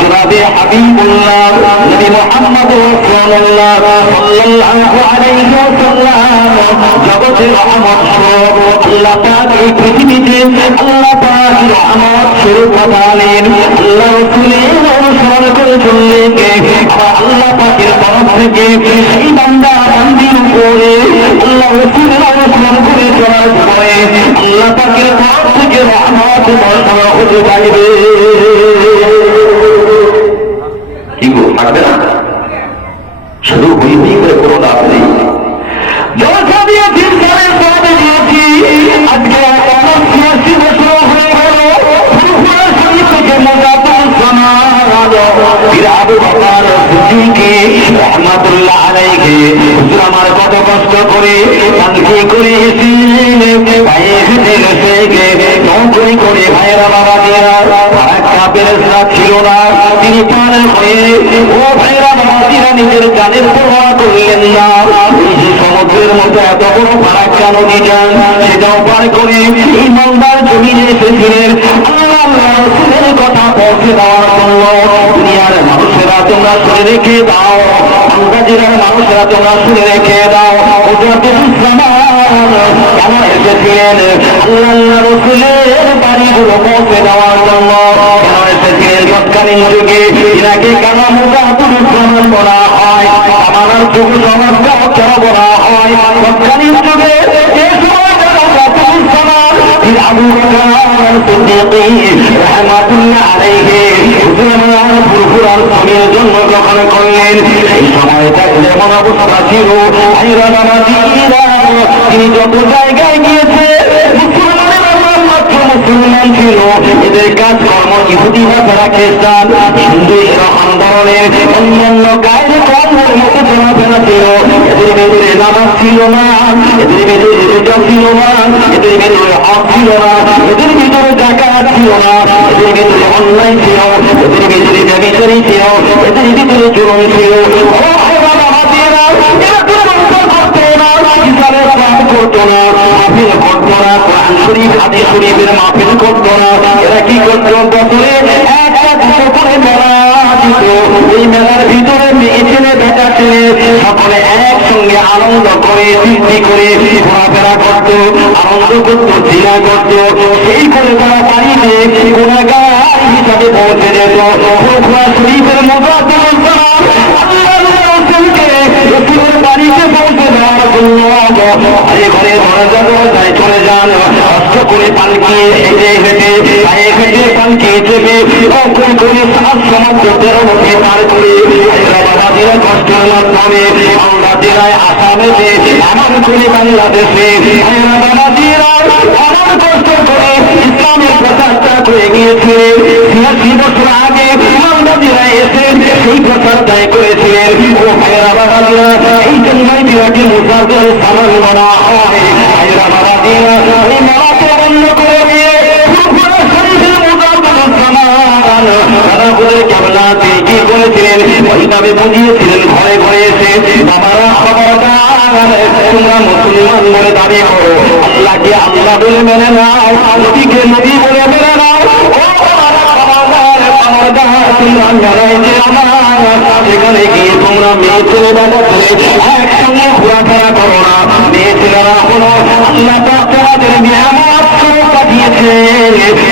জনাবে হাবিবুল্লাহ নবী মুহাম্মদ রাসূলুল্লাহ সাল্লাল্লাহু আলাইহি ওয়াসাল্লাম জগতের রহমত স্বরূপ আল্লাহ পাক এই পৃথিবীতে আল্লাহ পাক রহমত স্বরূপ পাঠালেন। আল্লাহ রাসূলের অনুসরণ করে চললে আল্লাহ পাকের তরফ থেকে সেই বান্দা বান্দির উপরে আল্লাহ রাসূলের অনুসরণ করে চলার পরে আল্লাহ পাকের তরফ থেকে রহমত বর্ষণ হতে পারবে। কি গো থাকবে না? শুধু হই হই করে কোনো লাভ নেই। জলসা দিয়েছি, সারের পদে দিয়েছি, আজকে ৮৮ বছর হয়ে গেল ফুরফুরা শরীফ থেকে মোজাতুল সামাদ পীর আবু বকর সিদ্দিক রাহমাতুল্লাহ আলাইহি হুজুর আমার কত কষ্ট করে পালকি করে এসে পায়ে হেঁটে গেছে নৌকরি করে ভাইয়েরা বাবা দিয়েরা ফারাক্কা বেরেস্তা ছিল না, তিনি পার হয়ে ও ভাইয়েরা বাবা দিয়েরা নিজের জানের পরোয়া করলেন না। সমুদ্রের মতো এত বড় ফারাক্কা নদী যান সেটাও পার করে ইমানদার জমিনে এসেছিলেন আল্লাহ রাসূলের কথা পৌঁছে দেওয়ার জন্য। দুনিয়ার মানুষেরা তোমরা শুনে রেখে দাও, আন্দাজের মানুষেরা তোমরা শুনে রেখে দাও, কেন এসেছিলেন আল্লাহ রাসূলের বাড়িগুলো পৌঁছে দেওয়ার জন্য, কেন এসেছিলেন তৎকালীন যুগে ইনাকে কেন মুজাহিদুল জামান বলা হয়, আমার যুগ সমাজটাও কেন বলা হয় তৎকালীন যুগে যে সময় আবু বকর সিদ্দিক রাহমাতুল্লাহ আলাইহি হুজুর ফুরফুরার জমির জন্য যখন করলেন এই সময়টা যেমন অবস্থা ছিল ভাইরা বাবা দিরা তিনি যত জায়গায় গিয়েছে মুসলমান ছিল, এদের কাজকর্ম ইহুদি ভাষারা খ্রিস্টান হিন্দু এরকম ধরনের অন্যান্য গায়ের কর্মের মতো চলাফেরা ছিল। এদের ভেতরে নামাজ ছিল না, এদের ভেতরে রোজা ছিল না, এদের ভেতরে হক ছিল না, এদের ভিতরে যাকাত ছিল না, এদের ভিতরে অন্যায় ছিল, এদের ভিতরে ব্যভিচারী ছিল, এদের ভিতরে জুলুম ছিল। করতো না, মাহফিল করতো না, কোরআন শরীফ হাদিস শরীফের মাহফিল করতো না। এরা কি করতো? বছরে একটা করে মেলা দিত, এই মেলার ভিতরে মেয়ে ছেলে বেটা ছেলে সকলে একসঙ্গে আনন্দ করে তৃপ্তি করে ঘোরাফেরা করতো, আনন্দ করতো, জিনা করতো। সেই করে তারা বাড়িতে গুনাহগার হিসাবে পৌঁছে যেত। ফুরফুরা শরীফের মুজাহিদুল জামান বাড়িতে পৌঁছে দেওয়ার জন্য ঘরে ঘরে দরজা দরজায় চলে যান, কষ্ট করে পালকি হেঁটে হেঁটে পায়ে হেঁটে পালকি চেপে করে করে সাত সমুদ্রের মধ্যে পার করে হায়দ্রাবাদীরা কষ্টের মাধ্যমে আমরা জেলায় আসামেতে এমন করে বাংলাদেশে হায়দ্রাবাদীরা এমন কষ্ট করে ইসলামের প্রচারটা করে গিয়েছে। ৮৬ বছর আগে ইমামদাদিরা এসে সেই প্রচারটাই করেছিলেন। ও হায়দ্রাবাদীরা এই জন্যই বিরাটি মুজাহিদুল জামান বলা হয়। হায়দ্রাবাদীরা এই মেলাকে বন্ধ করে দিয়ে ফুরফুরা শরীফের মুজাহিদুল জামান তারা বলে কেবলাতে কি করেছিলেন ওইভাবে বুঝিয়েছিলেন। ঘরে ঘরে এসে বাবারা খবরদার তোমরা মুসলমান বলে দাবি করো, আল্লাহকে আল্লাহ বলে মেনে নাও, নবীকে নবী বলে মেনে নাও। সেখানে গিয়ে তোমরা মেয়ে ছেলে বাবা ছেলে একসঙ্গে ঘোরাফেরা করো না। মেয়ে ছেলেরা হলো আল্লাহ তোমাদের নিয়ামত পাঠিয়েছে,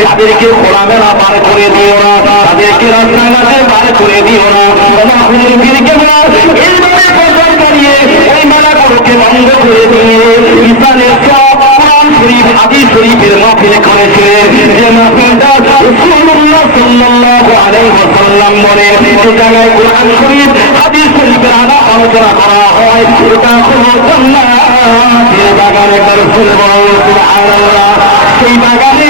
তাদেরকে খোলামেলা বার করে দিও না, তাদেরকে রাস্তাঘাটে বার করে দিও না। এইভাবে প্রচার করিয়ে ওই মেলাগুলোকে বন্ধ করে দিয়ে ইসলামের সব কোরআন শরীফ হাদিস শরীফের মাহফিল করেছিলেন। যে মাহফিলটা রাসূলুল্লাহ সাল্লাল্লাহু আলাইহি ওয়াসাল্লাম বলেন যে জায়গায় কোরআন শরীফ হাদিস শরীফের আলোচনা করা হয় ওটা হলো জান্নাতের বাগানে। রাসূল বলেন সুবহানাল্লাহ, সেই বাগানে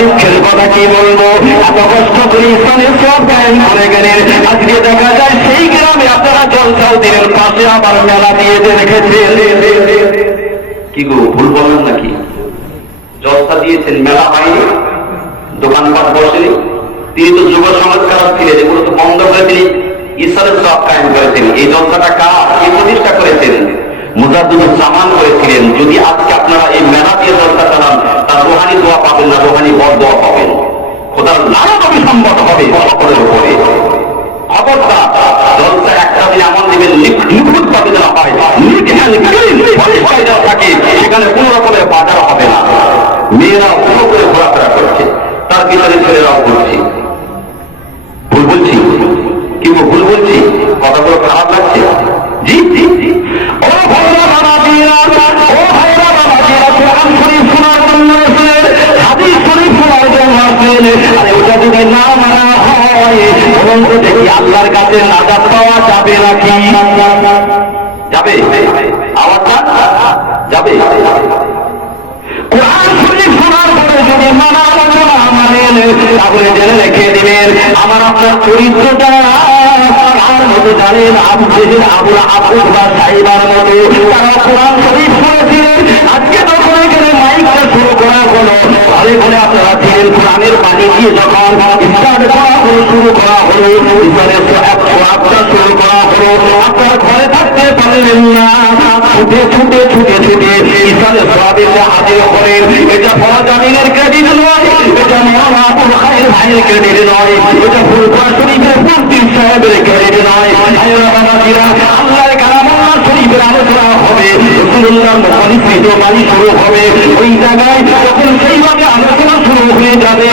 দুঃখের কথা কি বলবো, এত কষ্ট করে ইসলামের সব গায়েন করে গেলেন। আজকে দেখা যায় সেই গ্রামে আপনারা জলসাও দিলেন, পাশে আবার মেলা দিয়ে রেখেছে। কি গো ভুল বলেন নাকি? জলসা দিয়েছেন, মেলা হয়নি, দোকানপাট বসেনি। তিনি তো যুব সংস্কারক ছিলেন, এগুলো তো বন্ধ করে তিনি ইসলামের সব কায়েম করেছেন। এই জলসাটা কার? এই প্রতিষ্ঠা করেছেন মুজাদ্দিদুজ্জামান করেছিলেন, যদি আজকে আপনারা এই মেলা দিয়ে জলসা চালান, তার রুহানি দোয়া পাবেন না, রুহানি বদদোয়া পাবেন, খোদার লানত অভিসম্মত হবে সকলের উপরে। খবরদার, জলসা একটা দিন এমন দিবেন নিখুঁত ভাবে যেন হয়, পরিষ্কার যেন থাকে, সেখানে কোন রকমের বাজার হবে না। মেয়েরা পুরো করে ঘোরাফেরা করছে, তার পিছনে ছেলেরাও করছে। ভুল বলছি? কিন্তু ভুল বলছি? কথাগুলো খারাপ লাগছে? জি জি জি। ও ভাইরা বাবাজিরা, ও ভাইরা বাবাজিরা, কোরআন শরীফ শোনার জন্য আসলেন, হাদিস শরীফ শোনার জন্য আসলেন। আরে ওটা যদি না মানা হয়, বরং তো দেখি আল্লাহর কাছে নাজাত পাওয়া যাবে নাকি? যাবে? আওয়াজটা যাবে? কোরআন শরীফ শোনার পরে যদি মানা মানেন, তাহলে জেনে রেখে দিবেন আমার আপনার চরিত্রটা আর মতো জানেন আবু জেহেল, আবুল আবুল বা সাইবার মতো তারা কোরআন শরীফ শুনেছিলেন। আজকে যখন এখানে মাইকটা শুরু করা হলো, ঘরে ঘরে আপনারা ছিলেন, কোরআনের পানি দিয়ে যখন স্টার্ট করা হলো, শুরু করা হলো, সোয়াবটা শুরু করা হলো, আপনার ঘরে থাকতে পারলেন না, ছুটে ছুটে ছুটে ছুটে ইসলামের সোয়াবের হাজির করেন। এটা ফরাজামিনের ক্রেডিট নয়, এটা মৌলানা আবুল খায়ের ভাইয়ের ক্রেডিট নয়, এটা ফুলপুরা শরীফের মুফতি সাহেবের ক্রেডিট নয়। আল্লাহর কালামুল্লাহ শরীফের আলোচনা হবে, রাসূলুল্লাহর মুখালিফিত বাণী শুরু হবে। ওই জায়গায় যখন সেইভাবে আলোচনা শুরু হয়ে যাবে,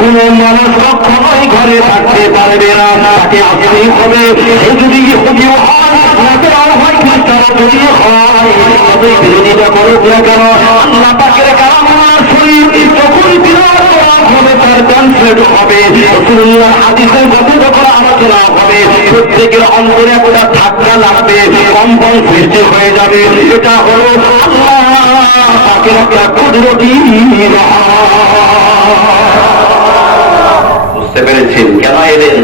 কোন মানুষ কখনোই ঘরে থাকতে পারবে না, তাকে আসতেই হবে। সে যদি ইহুদিও হয়, নাসারাও হয়, খ্রিস্টানও যদি হয়, তবে বিরোধিতা করুক না কেন, আল্লাহ পাকের কালামুল্লাহ শরীফ যখন তিলাওয়াত করা হবে, তার ট্রান্সলেট হবে, রাসূলুল্লাহর হাদিসের যত যখন আলোচনা হবে, প্রত্যেকের অন্তরে একটা ধাক্কা লাগবে, কম্পন সৃষ্টি হয়ে যাবে। এটা হলো আল্লাহ পাকের একটা কুদরতি। বুঝতে পেরেছেন কেন এলেন?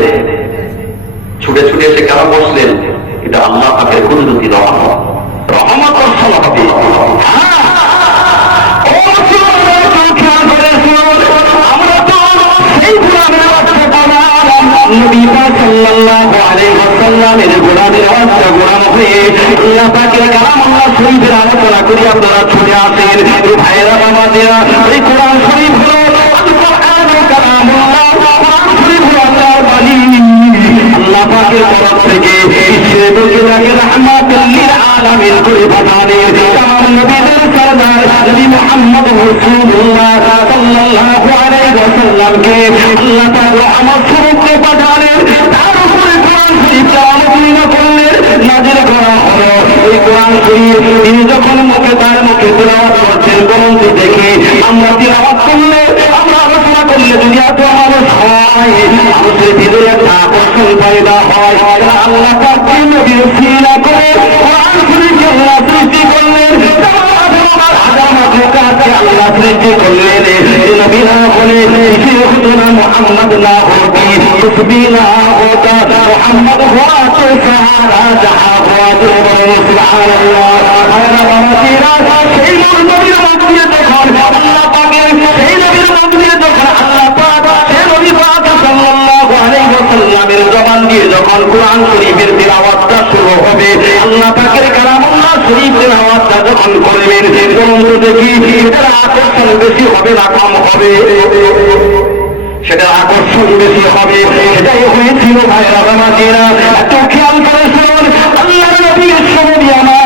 ছুটে ছুটে এসে কেন বসলেন? এটা আল্লাহ পাকের কুদরতি রহমত, রহমত বর্ষণ হবে। আমরা তো সেই গুলামের নবী সাল্লাল্লাহু আলাইহি ওয়াসাল্লামের গোলামের আওয়াজটা গোলাম হয়ে আল্লাহ পাকের কালামুল্লাহ শরীফের আলোচনা করি আপনারা ছুটে আসেন। ভাইয়েরা বাবাজিরা, এই কোরআন শরীফ হলো আল্লাহ পাকের তরফ থেকে বিশ্বের দুনিয়াকে রাহমাতুল লিল আলামিন করে পাঠালেন। তামাম নবীদের সরদার নবী মুহাম্মদ রাসূলুল্লাহ সাল্লাল্লাহু আলাইহি ওয়াসাল্লামকে আল্লাহ তাআলা আমার স্বরূপে পাঠালেন। তার উপরে কোরআন শরীফটা অবতীর্ণ করলেন, নাযিল করা হলো। এই কোরআন শরীফ তিনি যখন তার মুখে তিলাওয়াত করছেন, বলুন তো দেখি আমরা তিলাওয়াত করলে, আমরা আলোচনা করলে যদি এত মানুষ হয়, মানুষের ভিতরে একটা আকর্ষণ পয়দা হয়। আল্লাহ পাকের নবীর সিনা করে কোরআন শরীফকে আল্লাহ সৃষ্টি করলেন, আল্লাহ সৃষ্টি করলেন। নবী না বলে হতো না, মোহাম্মদ না হতি কুছবি না হতা, মোহাম্মদ হুয়া তো সারা জাহা হুয়া তো সুবহানাল্লাহ। সেই নবীর মুখ দিয়ে যখন আল্লাহ পাকের, সেই নবীর মুখ দিয়ে যখন আল্লাহ পাক, সেই নবী পাক সাল্লাল্লাহু আলাইহি ওয়াসাল্লামের জবান দিয়ে যখন কোরআন শরীফের তিলাওয়াতটা শুরু হবে, আল্লাহ পাকের কালামুল্লাহ শরীফ তিলাওয়াতটা যখন করবেন, তখন তো দেখি সেটার আকর্ষণ বেশি হবে না কম হবে? সেটার আকর্ষণ বেশি হবে। সেটাই হয়েছিল ভাইরা বাবাজিরা, এত খেয়াল করে শুনুন। আল্লাহর নবীর সঙ্গে আমার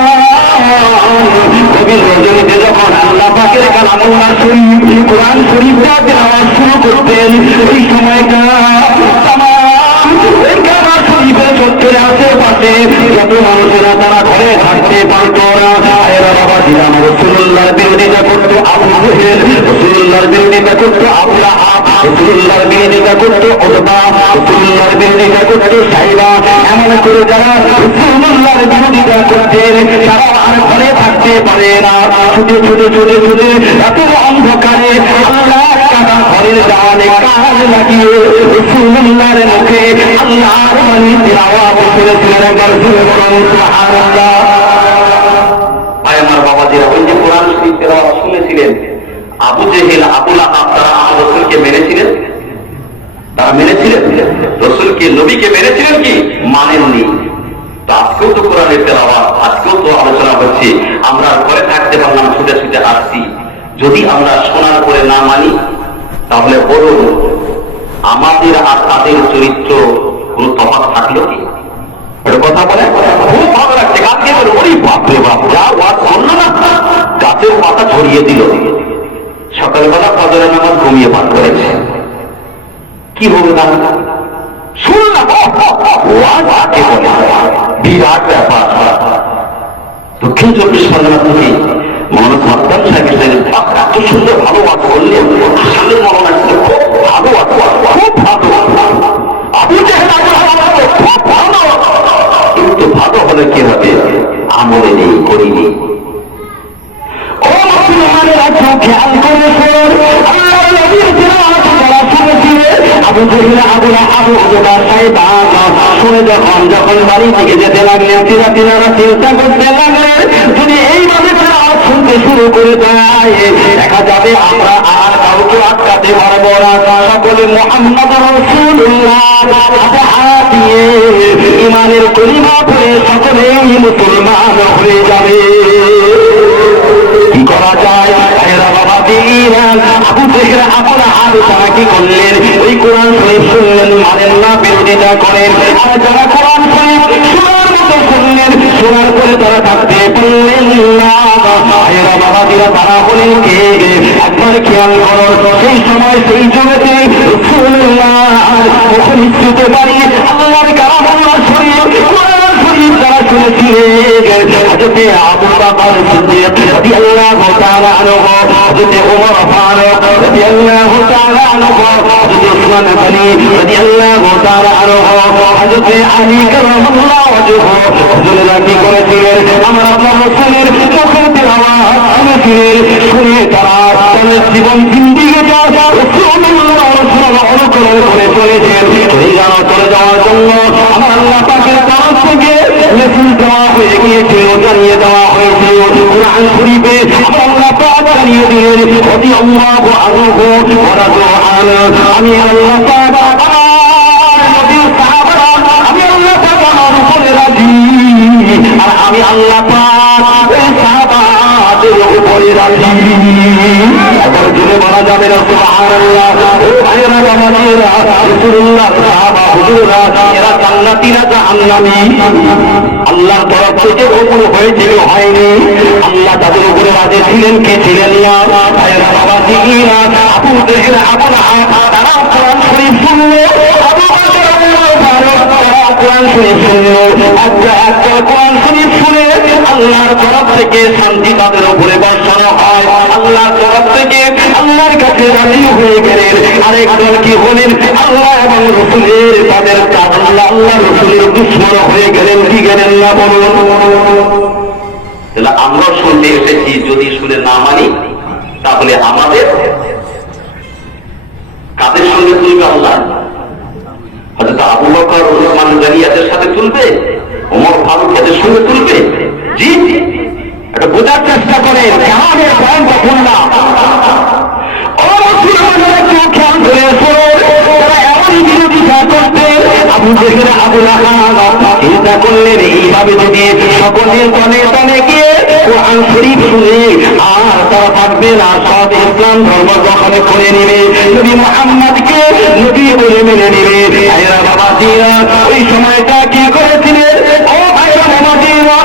কবির রজনীতে যখন আল্লাহ পাকের কালামুল্লাহ শরীফ কোরআন শরীফটা তিলাওয়াত শুরু করতেন, ওই সময়টা চত্বরে আশেপাশে যত মানুষেরা তারা ঘরে থাকতে পারত না। বাবাজিরা, রাসূলুল্লাহর বিরোধিতা করতো আবু জেহেল, রাসূলুল্লাহর বিরোধিতা করতো আবু লাহাব, রাসূলুল্লাহর বিরোধিতা করতো উতবা, রাসূলুল্লাহর বিরোধিতা করতো সাইবা। এমন করে যারা রাসূলুল্লাহর বিরোধিতা করতেন, তারা আর ঘরে থাকতে পারে না। ছুটে ছুটে ছুটে ছুটে এত অন্ধকারে আল্লাহ কাটা ঘরের দেওয়ালে কাজ লাগিয়ে রাসূলুল্লাহর মুখে আল্লাহর বাণী তিলাওয়াত করেছিলেন। একবার সুবহানাল্লাহ। ভাই আমার বাবাজিরা, ওই যে কোরআন শরীফ তিলাওয়াত শুনেছিলেন, আবু জেহেল, আবু লাহাব, তারা রাসূলকে মেরেছিলেন। তারা মেরেছিলেন রাসূলকে, নবীকে মেরেছিলেন কি? মানেননি। আজকেও তো কোরআনের তেলাওয়াত, আজকেও তো আলোচনা হচ্ছে, আমরা ঘরে থাকতে পারলাম, ছুটে ছুটে আসছি। যদি আমরা শোনার পরে না মানি, তাহলে বলুন আমাদের আর তাদের চরিত্র কোন তফাৎ থাকলো কি? কথা বলে খুব ভালো লাগছে। কালকে বলে ওই বাপরে বাপ, যা ওয়াজ শুনলো না, গাছের পাতা ছড়িয়ে দিল। সকালবেলা ফজরের নামাজ ঘুমিয়ে পাঠ করেছে। কি হবে না শুনলাম ওয়াজ কাকে বলে, বিরাট ব্যাপার। দক্ষিণ 24 পরগনা থেকে মৌলানা মাস্তান সাহেব এত সুন্দর ভালো ওয়াজ করলেন। সামনে মৌলানা খুব ভালো ওয়াজ, খুব ভালো। আপনি খুব ভালো, কিন্তু ভালো হলে কি হবে? আমলে নেই, করিনি। ও মুসলমানেরা খেয়াল করে আল্লাহ নবীর তেলাওয়াত করা শুনেছিলেন। আবু জেহেল, আবু লাহাব, উতবা, সাইবা শুনে যখন বাড়ি থেকে যেতে লাগলেন, তিনারা চিন্তা করতে লাগলেন যদি এইভাবে তেলাওয়াত শুনতে শুরু করে দেয়, দেখা যাবে আমরা আর কাউকে আটকাতে পারবো না। সকলে মুহাম্মদ রাসূলুল্লাহ হাতে হাত দিয়ে ঈমানের কলিমা পড়ে সকলেই মুসলমান হয়ে যাবে। কি করা যায়? বাবা দিন আবু জেহেল, আবু লাহাব তারা কি করলেন? ওই কোরআন শরীফ শুনলেন, মানেন না, বিরোধিতা করেন। আর যারা কোরআন শরীফ শোনার মতো শুনলেন, শোনার পরে তারা থাকতে পারলেন না। বাবা দিরা তারা হলেন কে? একবার খেয়াল করো, সেই সময় সেই যুগেতে নিশ্চিত পারি আল্লাহর কালাম, আল্লাহর শরীফ, কোরআন শরীফ তারা শুনেছিলেন। হযরতে আবু বকর সিদ্দিক রাদিয়াল্লাহু তাআলা আনহু, হযরতে ওমর ফারুক রাদিয়াল্লাহু তাআলা আনহু, হযরতে উসমান গনি রাদিয়াল্লাহু তাআলা আনহু, হযরতে আলী কারামাল্লাহু ওয়াজহু, হুজুররা কি করেছিলেন? আমার আল্লাহ রাসূলের মুখের তেলাওয়াত শুনেছিলেন। শুনে তারা তাদের জীবন জিন্দেগিটা রাসূলুল্লাহ অনুকরণ করে চলেছেন। চলে যাওয়ার জন্য আমার আল্লাহ পাকের তরফ থেকে রাসূল দেওয়া হয়ে গিয়েছিল, জানিয়ে দেওয়া হয়েছিল কোরআন শরীফে। আমার আল্লাহ পাক জানিয়ে দিলেন রাদিয়াল্লাহু আনহু ওয়া রাদু আনহু, আমি আল্লাহ পাক আমার নবীর সাহাবারা, আমি আল্লাহ পাক আমার উপরে রাজি, আর আমি আল্লাহ পাক এই সাহাবাদের উপরে রাজি। এবার জুড়ে বলা যাবে না সুবহানাল্লাহ। ভাইরা বাবাজিরা, রাসূলুল্লাহ সাহাবা হুজুররা এরা জান্নাতি না জাহান্নামী? আল্লাহর তরফ থেকে হুকুম হয়েছিল, হয়নি? আল্লাহ তাদের উপরে রাজি ছিলেন কি ছিলেন না? ভাইরা বাবাজিরা, আবু জেহেল, আবু লাহাব তারা কোরআন শরীফ শুনলো, আবু বকর, ওমর ফারুক তারা কোরআন শরীফ শুনলো। একটা কোরআন শরীফ শুনে আল্লাহর তরফ থেকে শান্তি তাদের উপরে বর্ষণ হয়। আল্লাহর তরফ থেকে আল্লাহর কাছে রাজি হয়ে গেলেন। আরেকজন কি হলেন? আল্লাহ এবং রাসূলের তাদের আল্লাহ রাসূলের দুশমন হয়ে গেলেন। কি গেলেন না বলুন? তাহলে আমরা শুনতে এসেছি, যদি শুনে না মানি তাহলে আমাদের কাদের সঙ্গে তুলবে? আল্লাহ হযরত আবু বকর, উসমান গনিয়াদের সাথে তুলবে? ওমর ফারুক এদের সঙ্গে তুলবে? জি, এটা বোঝার চেষ্টা করে কেমন বয়ান কখন না। ও মুসলমানেরা কেউ খেয়াল করে তারা এমনই বিরোধিতা করতে আবু জেহেল, আবু লাহাব চিন্তা করলেন এইভাবে যদি সকলের তনে তনে গিয়ে কোরআন শরীফ শুনে আর তারা থাকবে না, সব ইসলাম ধর্ম গ্রহণ করে নিবে, নবী মুহাম্মদকে নবী বলে মেনে নিবে। ভাইরা বাবাজিরা, ওই সময়টা কি করেছিলেন? ও ভাইরা বাবাজিরা,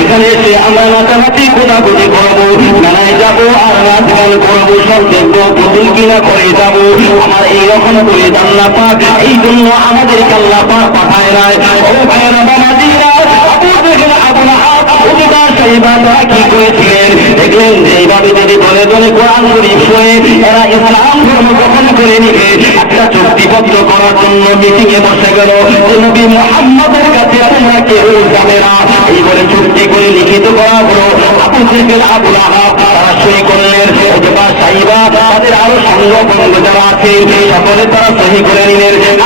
এখানে এসে আমরা নাচানাচি কোদাকুদি করবো, মেলায় যাবো আর নাচ গান করবো, সব দেখবো পুতুল কিনা করে যাবো, আমার এইরকম করে আল্লাহ পাক এই জন্য আমাদেরকে আল্লাহ পাক পাঠায় নাই। ও ভাইয়েরা বাবাজিরা, আবু জেহেল আবু লাহাব উতবা সাইবা তারা কি করেছিলেন দেখলেন? যে এইভাবে যদি দলে দলে কোরআন শরীফ শুনে এরা ইসলাম ধর্ম গ্রহণ করে নিবে, একটা চুক্তিবদ্ধ করার জন্য মিটিং এ বসে গেল যে নবী মুহাম্মদের কাছে তোমরা কেউ যাবে না, এই বলে চুক্তি করে লিখিত করা হলো। আবু জেহেল আবু লাহাব তারা সই করলেন, উতবা সাইবা তাদের আরো সঙ্গবন্ধ যারা আছে সকলে তারা সহি করে নিলেন।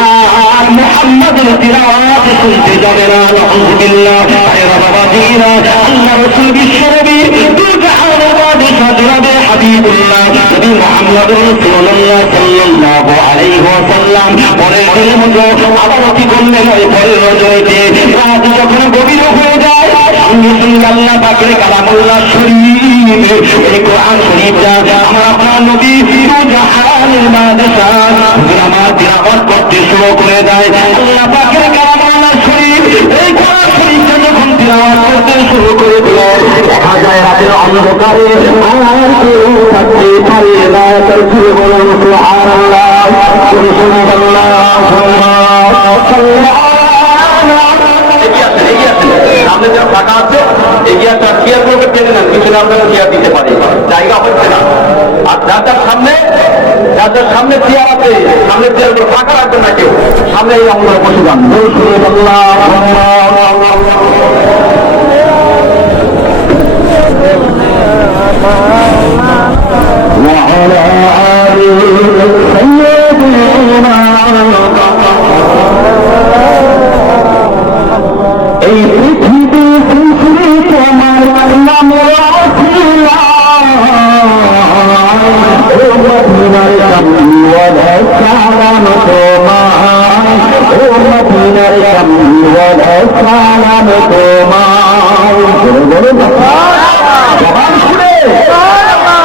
আর মুহাম্মদের তিলাওয়াত শুনতে যাবে না। আলহামদুলিল্লাহ বাবাজিরা, আল্লাহ রাসূল বিশ্বনবী দুজাহানের বাদশা জনাবে হাবিবুল্লাহ নবী মুহাম্মদ রাসূলুল্লাহ সাল্লাল্লাহু আলাইহি ওয়াসাল্লাম পরের দিনের মতো আবার কি করলেন? ওই পরের রজনীতে রাত যখন গভীর হয়ে যায়, সঙ্গে সঙ্গে আল্লাহ পাকের কালামুল্লাহ শরীফ, এই কোরআন শরীফটা আমার আপনার নবী দুজাহানের বাদশা আমার তিলাওয়াত করতে শুরু করে দেয়। আল্লাহ পাকের কালামুল্লাহ শরীফ, এই কোরআন শরীফটা যখন তিলাওয়াত করতে শুরু করে দিল, দেখা যায় রাতের অন্ধকারে আর কেউ থাকতে পারে না। তার সুরে বলুন সুবহানাল্লাহ, সুবহানাল্লাহ, সুবহানাল্লাহ। সামনে যারা ফাঁকা আছে এগিয়ে তার চেয়ার গুলোকে টেনে নেন, পিছনে আপনারা চেয়ার দিতে পারে, জায়গা হচ্ছে না। আর যার সামনে চেয়ার আছে, সামনে চেয়ার গুলো ফাঁকা রাখবেন না কেউ, সামনে এই আমরা বসে যান। এই পৃথিবী পৃথিবী তোমার নাম রাখিলা, ও মদিনার কামলিওয়ালা সালাম তোমায়, ও মদিনার কামলিওয়ালা সালাম তোমায়। জবান খুলে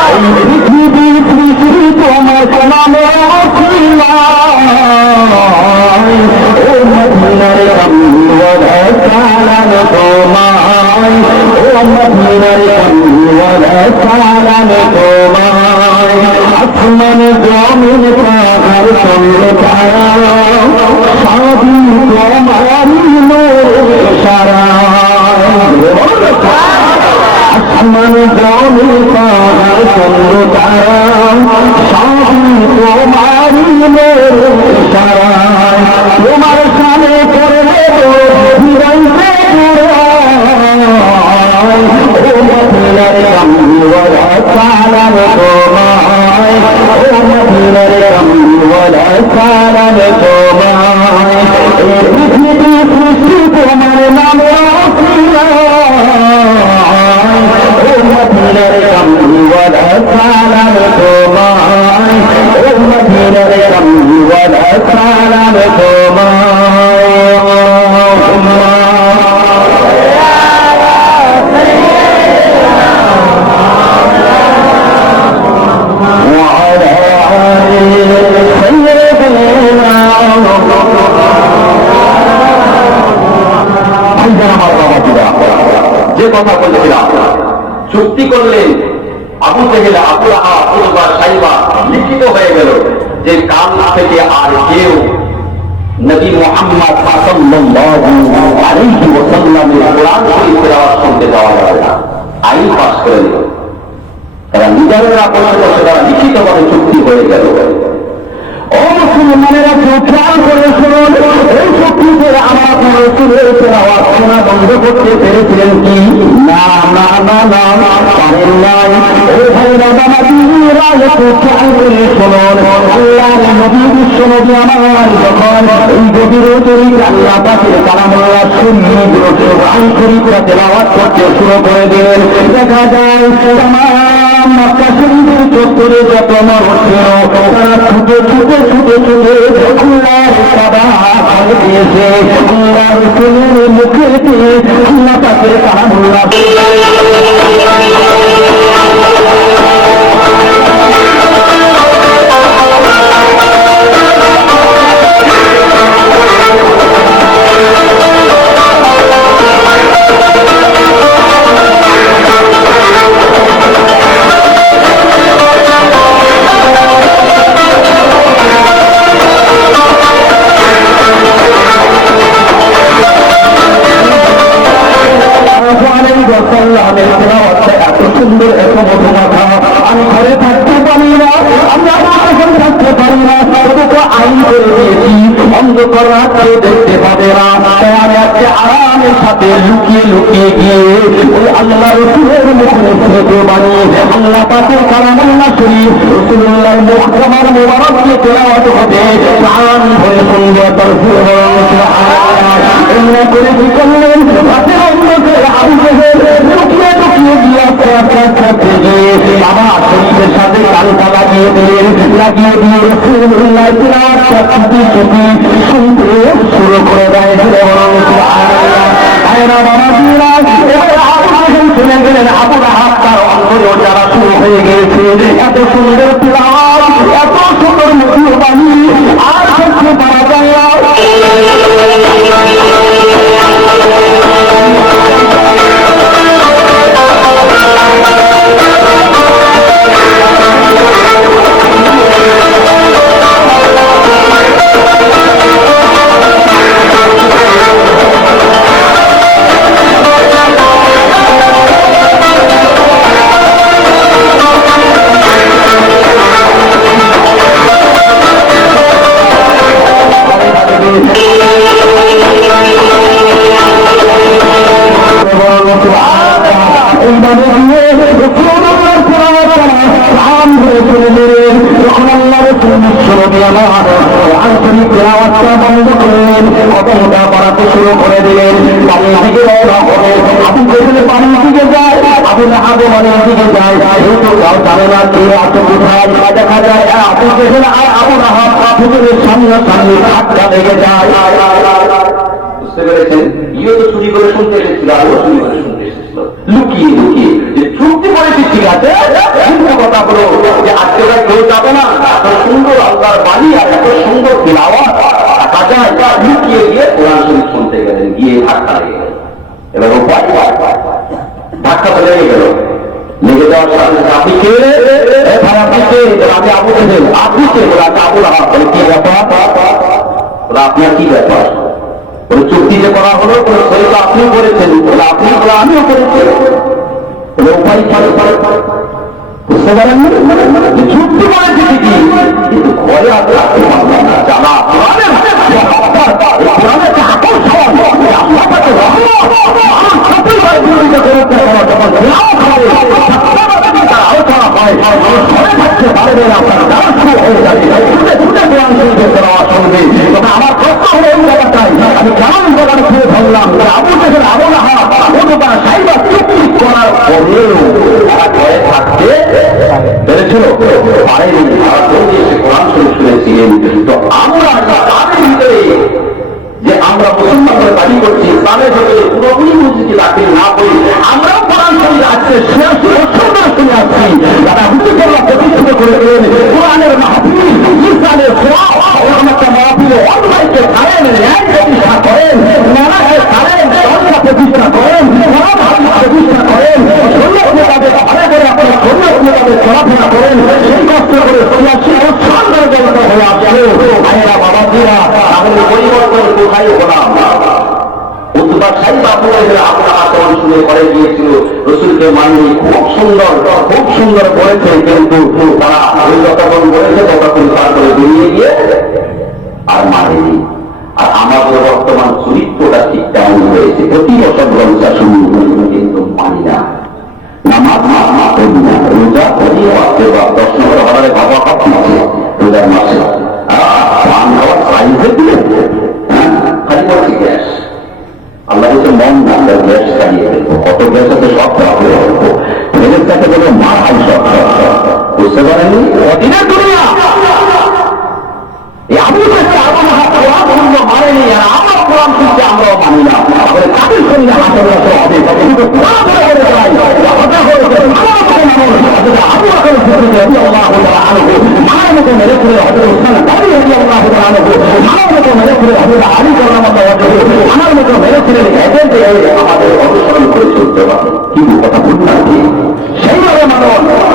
এই পৃথিবী পৃথিবী তোমার নাম রাখিলা, ও মদিনার কামলিওয়ালা সালাম তোমায়, ও মদিনার কামলিওয়ালা সালাম তোমায়। আসমান জমিন পাহাড় চন্দ্র তারা সাধু তোমারি মোর সারা, আসমান জমিন পাহাড় চন্দ্র তারা সাধু তোমারি মোর সারা। তোমার সামনে করে ফিরাইতে ও মদিনার কামলিওয়ালা সালাম তোমায়, ও মদিনার কামলিওয়ালা সালাম তোমায়। এই পৃথিবী সৃষ্টি তোমার নাম রাখিলা, ও মদিনার কামলিওয়ালা সালাম তোমায়, ও মদিনার কামলিওয়ালা সালাম তোমায়। যে কথা বলেছিলাম, চুক্তি করলেন আবু জেহেল আবু লাহাব উতবা সাইবা, লিখিত হয়ে গেল যে কাল থেকে আর কেউ নবী মুহাম্মদ সাল্লাল্লাহু আলাইহি ওয়াসাল্লামের কোরআন শরীফ তেলাওয়াত শুনতে যাওয়া যাবে না। আইন পাস করে দিল, তারা নিজেরা বসে বসে তারা লিখিতভাবে চুক্তি হয়ে গেল। ও মুসলমানেরা খেয়াল করে শুনুন, এই চুক্তিতে আমরা আপনার রসুলের তেলাওয়াত শোনা বন্ধ করতে পেরেছিলেন কি? না না না না, পারেন নাই। ও ভাইরা বাবাজিরা, একটু খেয়াল করে শুনুন, আল্লাহর নবী বিশ্বনবী আমার যখন এই গভীর তরিকা আল্লাহ পাকের কালামুল্লাহ সুন্নিত কোরআন শরীফটা তেলাওয়াত করতে শুরু করে দিলেন, দেখা যায় তামাম মক্কা শরীফের চত্বরে যত মানুষ ছিল তারা ছুটে ছুটে ছুটে ছুটে আল্লাহর সাবাত দিয়েছে, আল্লাহর রসূলের মুখে দিয়ে আল্লাহ পাকের কালামুল্লাহ আল্লাহের তেলাওয়াতটা এত সুন্দর, এত মধুমাখা, আমি ঘরে থাকতে পারি না, আমি আমার ঘরে থাকতে পারি না, তো আইন করে দিয়েছি অন্ধকার রাত্রে দেখতে পাবে না। তাই আমি আজকে আরামের সাথে লুকিয়ে লুকিয়ে গিয়ে ওই আল্লাহ রসুলের মুখে থেকে বানিয়ে আল্লাহ পাকের কালামুল্লাহ শরীফ রাসূলুল্লাহর মুখ আমার মোবারক দিয়ে তেলাওয়াত হবে, প্রাণ ভরে শুনবে তাকবীর বলুন সুবহানাল্লাহ। এমনি করে কি করলেন, রাতের অন্ধকারে আবু জেহেল লুকিয়ে লুকিয়ে গিয়ে করতে গিয়ে বাবা শরীফের সাথে কানটা লাগিয়ে দিলেন, লাগিয়ে দিয়ে রাসূলুল্লাহ তেলাওয়াতটা চুপি চুপি শুনতে শুরু করে দেয়। বলুন সুবহানাল্লাহ। আয়রা বাবা দিরা এবারে আবু জেহেল চলে গেলেন, আবু লাহাব তার অন্তরে যারা শুরু হয়ে গিয়েছে এত সুন্দর তেলাওয়াত, এত সুন্দর মধুর বাণী আর সহ্য করা যায় না। শুরু করে দিলেন, পানি দিকে রওনা হলো। আবু জেহেল পানি দিকে যায়, আবু লাহাব পানির দিকে যায়, যেহেতু তাও জানে না কে আছে কোথায়। দেখা যায় আবু জেহেল আর আবু লাহাব দুজনের সামনে সামনে ধাক্কা লেগে যায়। বুঝতে পেরেছেন? ইয়ে তো চুরি করে শুনতে এসেছিল, আরো চুরি করে শুনতে এসেছিল লুকিয়ে লুকিয়ে। যে চুক্তি করেছি ঠিক আছে, কিন্তু কথা হলো যে আজকে কেউ যাবে না, এত সুন্দর আল্লাহর বাণী আর এত সুন্দর তিলাওয়াত লুকিয়ে গিয়ে কোরআন শরীফ শুনতে গেলেন, গিয়ে ধাক্কা লেগে গেল। এবার ধাক্কা তো লেগে গেল, লেগে যাওয়ার সাথে আপনি কে? আপনি কে? আমি আবু জেহেল। আপনি কে? বলে আমি আবু লাহাব। বলে কি ব্যাপার? বলে আপনার কি ব্যাপার? বলে চুক্তি যে করা হলো সেই তো আপনিও করেছেন। বলে আপনি? বলে আমিও করেছি। বলে উপায় বুঝতে পারেন চুক্তি করেছে ঠিকই, কিন্তু ঘরে আপনি রাখতে পারবেন না। জানা আমার প্রশ্ন হলো এই জায়গাটাই, আমি কেমন জায়গাটা খুলে ধরলাম আবু জেহেল আবু লাহাব সাইবার চুক্তি করার পরেও তারা ঘরে থাকতে পেরেছিল, পারেনি। তারা বলছে এসে কোরআন শরীফ শুনেছিলেন। তো আমরা তাদের ভিতরে যে আমরা মুসলমান করে দাবি করছি, তাদের ভিতরে পুরোপুরি মসজিদে দাখিল না করি, আমরাও কোরআন শরীফ আসছে শুনে আসছি। যারা হুজুররা প্রতিষ্ঠিত করে দিলেন কোরআনের মাহফিল, ইসলামের একটা মাহফিলে অন্যায়কে কায়েম ন্যায় প্রতিষ্ঠা করেন, নানায় কায়েম সরকার প্রতিষ্ঠা করেন, প্রতিষ্ঠা করেন, শরীয়ত মোতাবেক ঘরে ঘরে আপনারা শরীয়ত মোতাবেক চলাফেরা করেন, সেই কষ্ট করে সুন্দর জগত হয়ে আসছে। ভাইয়েরা বাবা দিরা, তাহলে পরিবর্তন কোথায় হলাম? উদ্বাস সাহিব আপনাদের আপনার আচরণ শুনে করে গিয়েছিল, রসুলকে মানি খুব সুন্দর করেছে, কিন্তু তারা ওই যতক্ষণ বলেছে ততক্ষণ তারপরে বেরিয়ে গিয়ে আর মানেনি। আর আমাদের বর্তমান চরিত্রটা ঠিক তেমন হয়েছে, প্রতি বছর রোজা শুরু কিন্তু মানি না, নামাজ করি না, রোজা করি, 10 নম্বর হওয়ারে বাবা খাচ্ছে রোজার মাসে পান খাওয়ার সাইজে দিলে খালি করছি গ্যাস। আল্লাহ হচ্ছে মন না, গ্যাস খাইয়ে দেবো, কত গ্যাস আছে সব খাওয়াবে অল্প ফেলের কাছে বলে মাথায় সব বুঝতে পারেনি অদিনের দুনিয়া। আবু জেহেল আবু লাহাব কোরআন শূন্য মানেনি, আর আমার কোরআন শুনতে আমরাও মানি না। তাহলে তাদের সঙ্গে হাতের রস হবে, কিন্তু কোরআন ধরে বলে যায় আবু বকর সিদ্দিক রাদিয়াল্লাহু তাআলা আনহু মায়ের মতো মেরে ফেলে হযরত উসমান গনি রাদিয়াল্লাহু তাআলা আনহু মায়ের মতো মেরে ফেলে হযরত আলী রাদিয়াল্লাহু তাআলা আমার মতো মেরে ফেলে এদেরকে আমাদের অনুসরণ করে চলতে হবে। কিন্তু কথা বলতে সেইভাবে মানুষ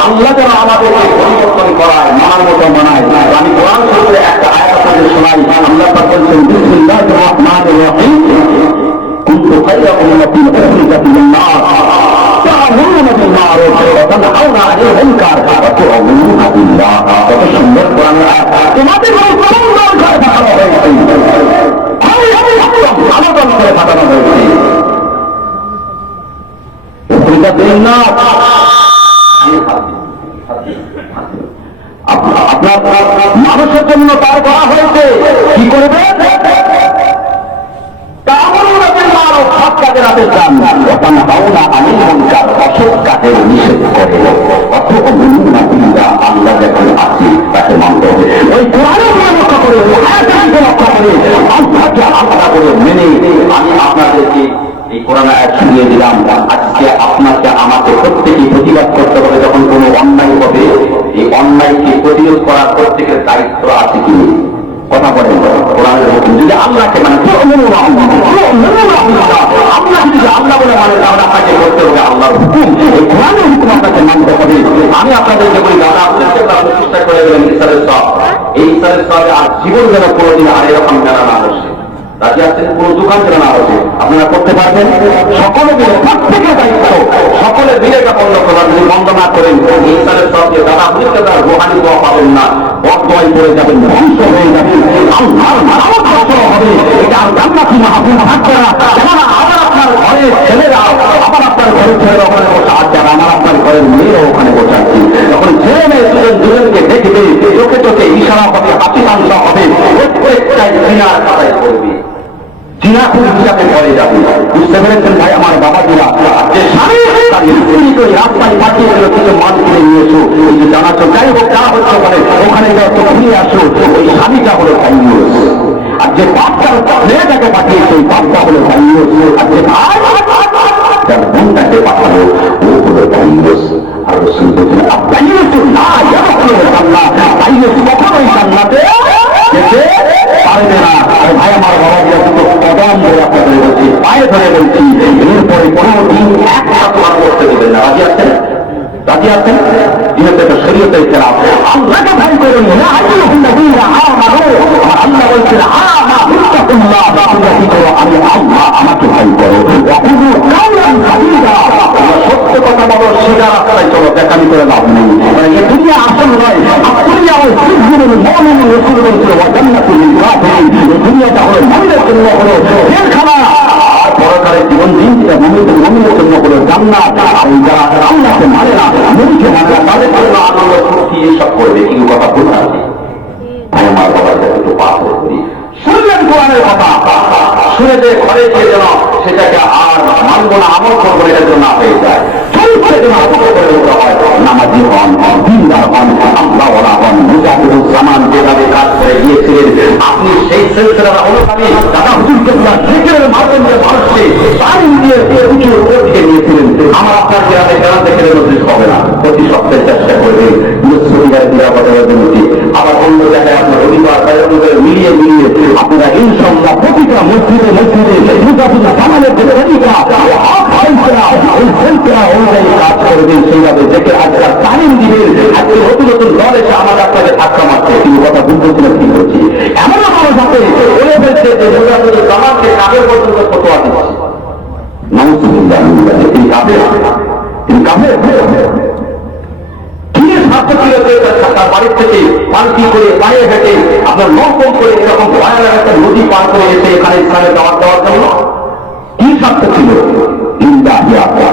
আল্লাহ যেন আমাদেরকে পরিবর্তন করায়, মানার মতো মানায়। আমি কোরআন শরীফে একটা আয়াত আপনাদের শোনাই। আল্লাহ পাক বলেন বিসমিল্লাহির রাহমানির রাহিম কুনতু খায়রা উম্মাতিন উখরিজাত লিন-নাস মারুফ ওয়া তানহাউনা আনিল মুনকার ওয়া তু'মিনুনা বিল্লাহ। কত সুন্দর কোরআনের আয়াত। তোমাদের কোনো সুন্দর করে পাঠানো হয়েছে, আমি আলোচনা করে পাঠানো হয়েছে। আপনার মানুষের জন্য তার করা হয়েছে কি করবে, সৎ কাজের আদেশ দান, অসৎ কাজের নিষেধ করে। আল্লাহ যখন আছে তাকে মানতে হবে। ওই কোরআনের লক্ষ্য করে, লক্ষ্য করে আল্লাহকে আলাদা করে মেনে আমি আপনাদেরকে এই কোরআন আয়াত শুনিয়ে দিলাম। আজকে আপনাকে আমাকে প্রত্যেকেই প্রতিবাদ করতে হবে। যখন কোনো অন্যায় হবে, এই অন্যায়কে প্রতিরোধ করার প্রত্যেকের দায়িত্ব আছে কি কথা বলেন। কোরআনের হুকুম যদি আল্লাহকে মানে আল্লাহ যদি আল্লাহ বলে মানে তাহলে আপনাকে করতে হবে আল্লাহর হুকুম। এই কোরআনের হুকুম আপনাকে মানতে হবে। আমি আপনাদেরকে বলি দাদা চেষ্টা করে গেলেন ইসারের সব, এই ইসারের সবে আর জীবন যেন কোনোদিন আর এরকম মেলা না বসে, রাজি আছেন? কোন দোকান যেন না বসে, আপনারা করতে পারবেন। সকলে মিলে প্রত্যেকের দায়িত্ব, সকলে মিলে এটা বন্ধ করার। যদি বন্ধ না করেন এই ইসারের সবকে দাদা বুঝতে তার রোহানি দোয়া পাবেন না, বদদোয়ায় পড়ে যাবেন, ধ্বংস হয়ে যাবেন, আল্লাহর মানবত ধ্বংস হবে। এটা আর জান্নাতি মাহবুব থাকবে না। কেননা আবার আপনার ঘরের ছেলেরা, আবার আপনার ঘরের ছেলেরা ওখানে বসে আছেন, আমার আপনার ঘরের মেয়েরা ওখানে বসে আছে। যখন ছেলে মেয়ে দুজনকে দেখবে, চোখে চোখে ইশারা হবে, হাসি তামসা হবে, প্রত্যেকটাই জিনার খাতায় করবে, জিনা খুব হিসাবে পড়ে যাবে। বুঝতে পেরেছেন ভাই আমার বাবাজিরা? যে স্বামী তার স্ত্রী করে রাস্তায় পাঠিয়ে দিল, কিছু মাছ কিনে নিয়েছো, ওই যে জানাচ্ছ, যাই হোক যা হচ্ছে ওখানে যাও, তো ফিরে আসো, ওই স্বামীটা হলো কাইয়ুস। আর যে বাপটার মেয়েটাকে পাঠিয়েছে ওই বাপটা হলো কাইয়ুস। আর যে ভাই তার বোনটাকে পাঠালো ও হলো কাইয়ুস। আর রসুল বলছেন কাইয়ুস না কাইয়ুস কখনোই জান্নাতে যেতে পারবে না। ভাই আমার বাবাজিরা দুটো কদম ধরে আপনাদের বলছি, পায়ে ধরে বলছি, এরপরে কোনোদিন একসাথে বার করতে দেবেন না। রাজি আছেন? রাজি আছেন? যেহেতু এটা শরীয়তের খেলাফ। আল্লাহকে ভয় করুন। আল্লাহ বলছেন কি করো, আমি আল্লাহ, আমাকে ভয় করো। সত্য কথা বলো, সেটা রাস্তায় চলো, দেখানি করে লাভ নেই। মানে এ দুনিয়া আসল নয়। দুনিয়াটা হলো মমিনের জন্য হলো জেলখানা, আর পরকালের জীবন দিন যেটা মমিনের জন্য হলো জান্নাত। আর যারা আল্লাহকে মানে না, নবীকে মানে না, তাদের জন্য আনন্দ ফুর্তি এসব করবে। কিন্তু কথা ভুল আছে। আমার বাবার কাছে একটু পাঠ করি, শুনলেন কোরআনের কথা, শুনে যে ঘরে গিয়ে যেন সেটাকে আর মানবো না, আমল করবো এটার জন্য না হয়ে যায়। চরিত্রের জন্য আমল করে দিতে হয়। নামাজি হন, দিনদার হন, আল্লাহওয়ালা হন, মুজাহিদুল জামান যেভাবে কাজ করে গিয়েছিলেন, আপনি সেই সিলসিলার অনুসারী দাদা হুজুরকে জিকিরের মাধ্যমে মানুষকে তালিম দিয়ে উঁচু ওঠে নিয়েছিলেন। আমার আপনার গ্রামে কেনা দেখে মজলিস হবে না, প্রতি সপ্তাহে চেষ্টা করবেন শরীরের নিরাপত্তার জন্য। আবার অন্য জায়গায় আপনার অধিকার মিলিয়ে মিলিয়ে আপনারা ইনশাআল্লাহ প্রতিটা মসজিদে মসজিদে মুজাহিদুল জামানের যে তরিকা ওই সিলসিলা অনুযায়ী কাজ করবেন, সেইভাবে দেখে আজকাল তালিম দিবেন। আজকে নতুন নতুন দল এসে আমাদের আপনাদের ধাক্কা মারছে, কিন্তু কথা বুঝতেছিলেন কি করছি। এমন মানুষ আছে বলে ফেলছে যে মুজাহিদুল জামানকে কাবের পর্যন্ত ফতোয়া দিচ্ছে। নাউজুবিল্লাহ, তিনি কাবের, তিনি কাবের। বাড়ির থেকে পালকি করে পায়ে হেঁটে আপনার নৌকো করে এরকম ভয়ানক একটা নদী পার করে এসে এখানে ইসলামের দাওয়াত দেওয়ার জন্য কি স্বার্থ ছিল?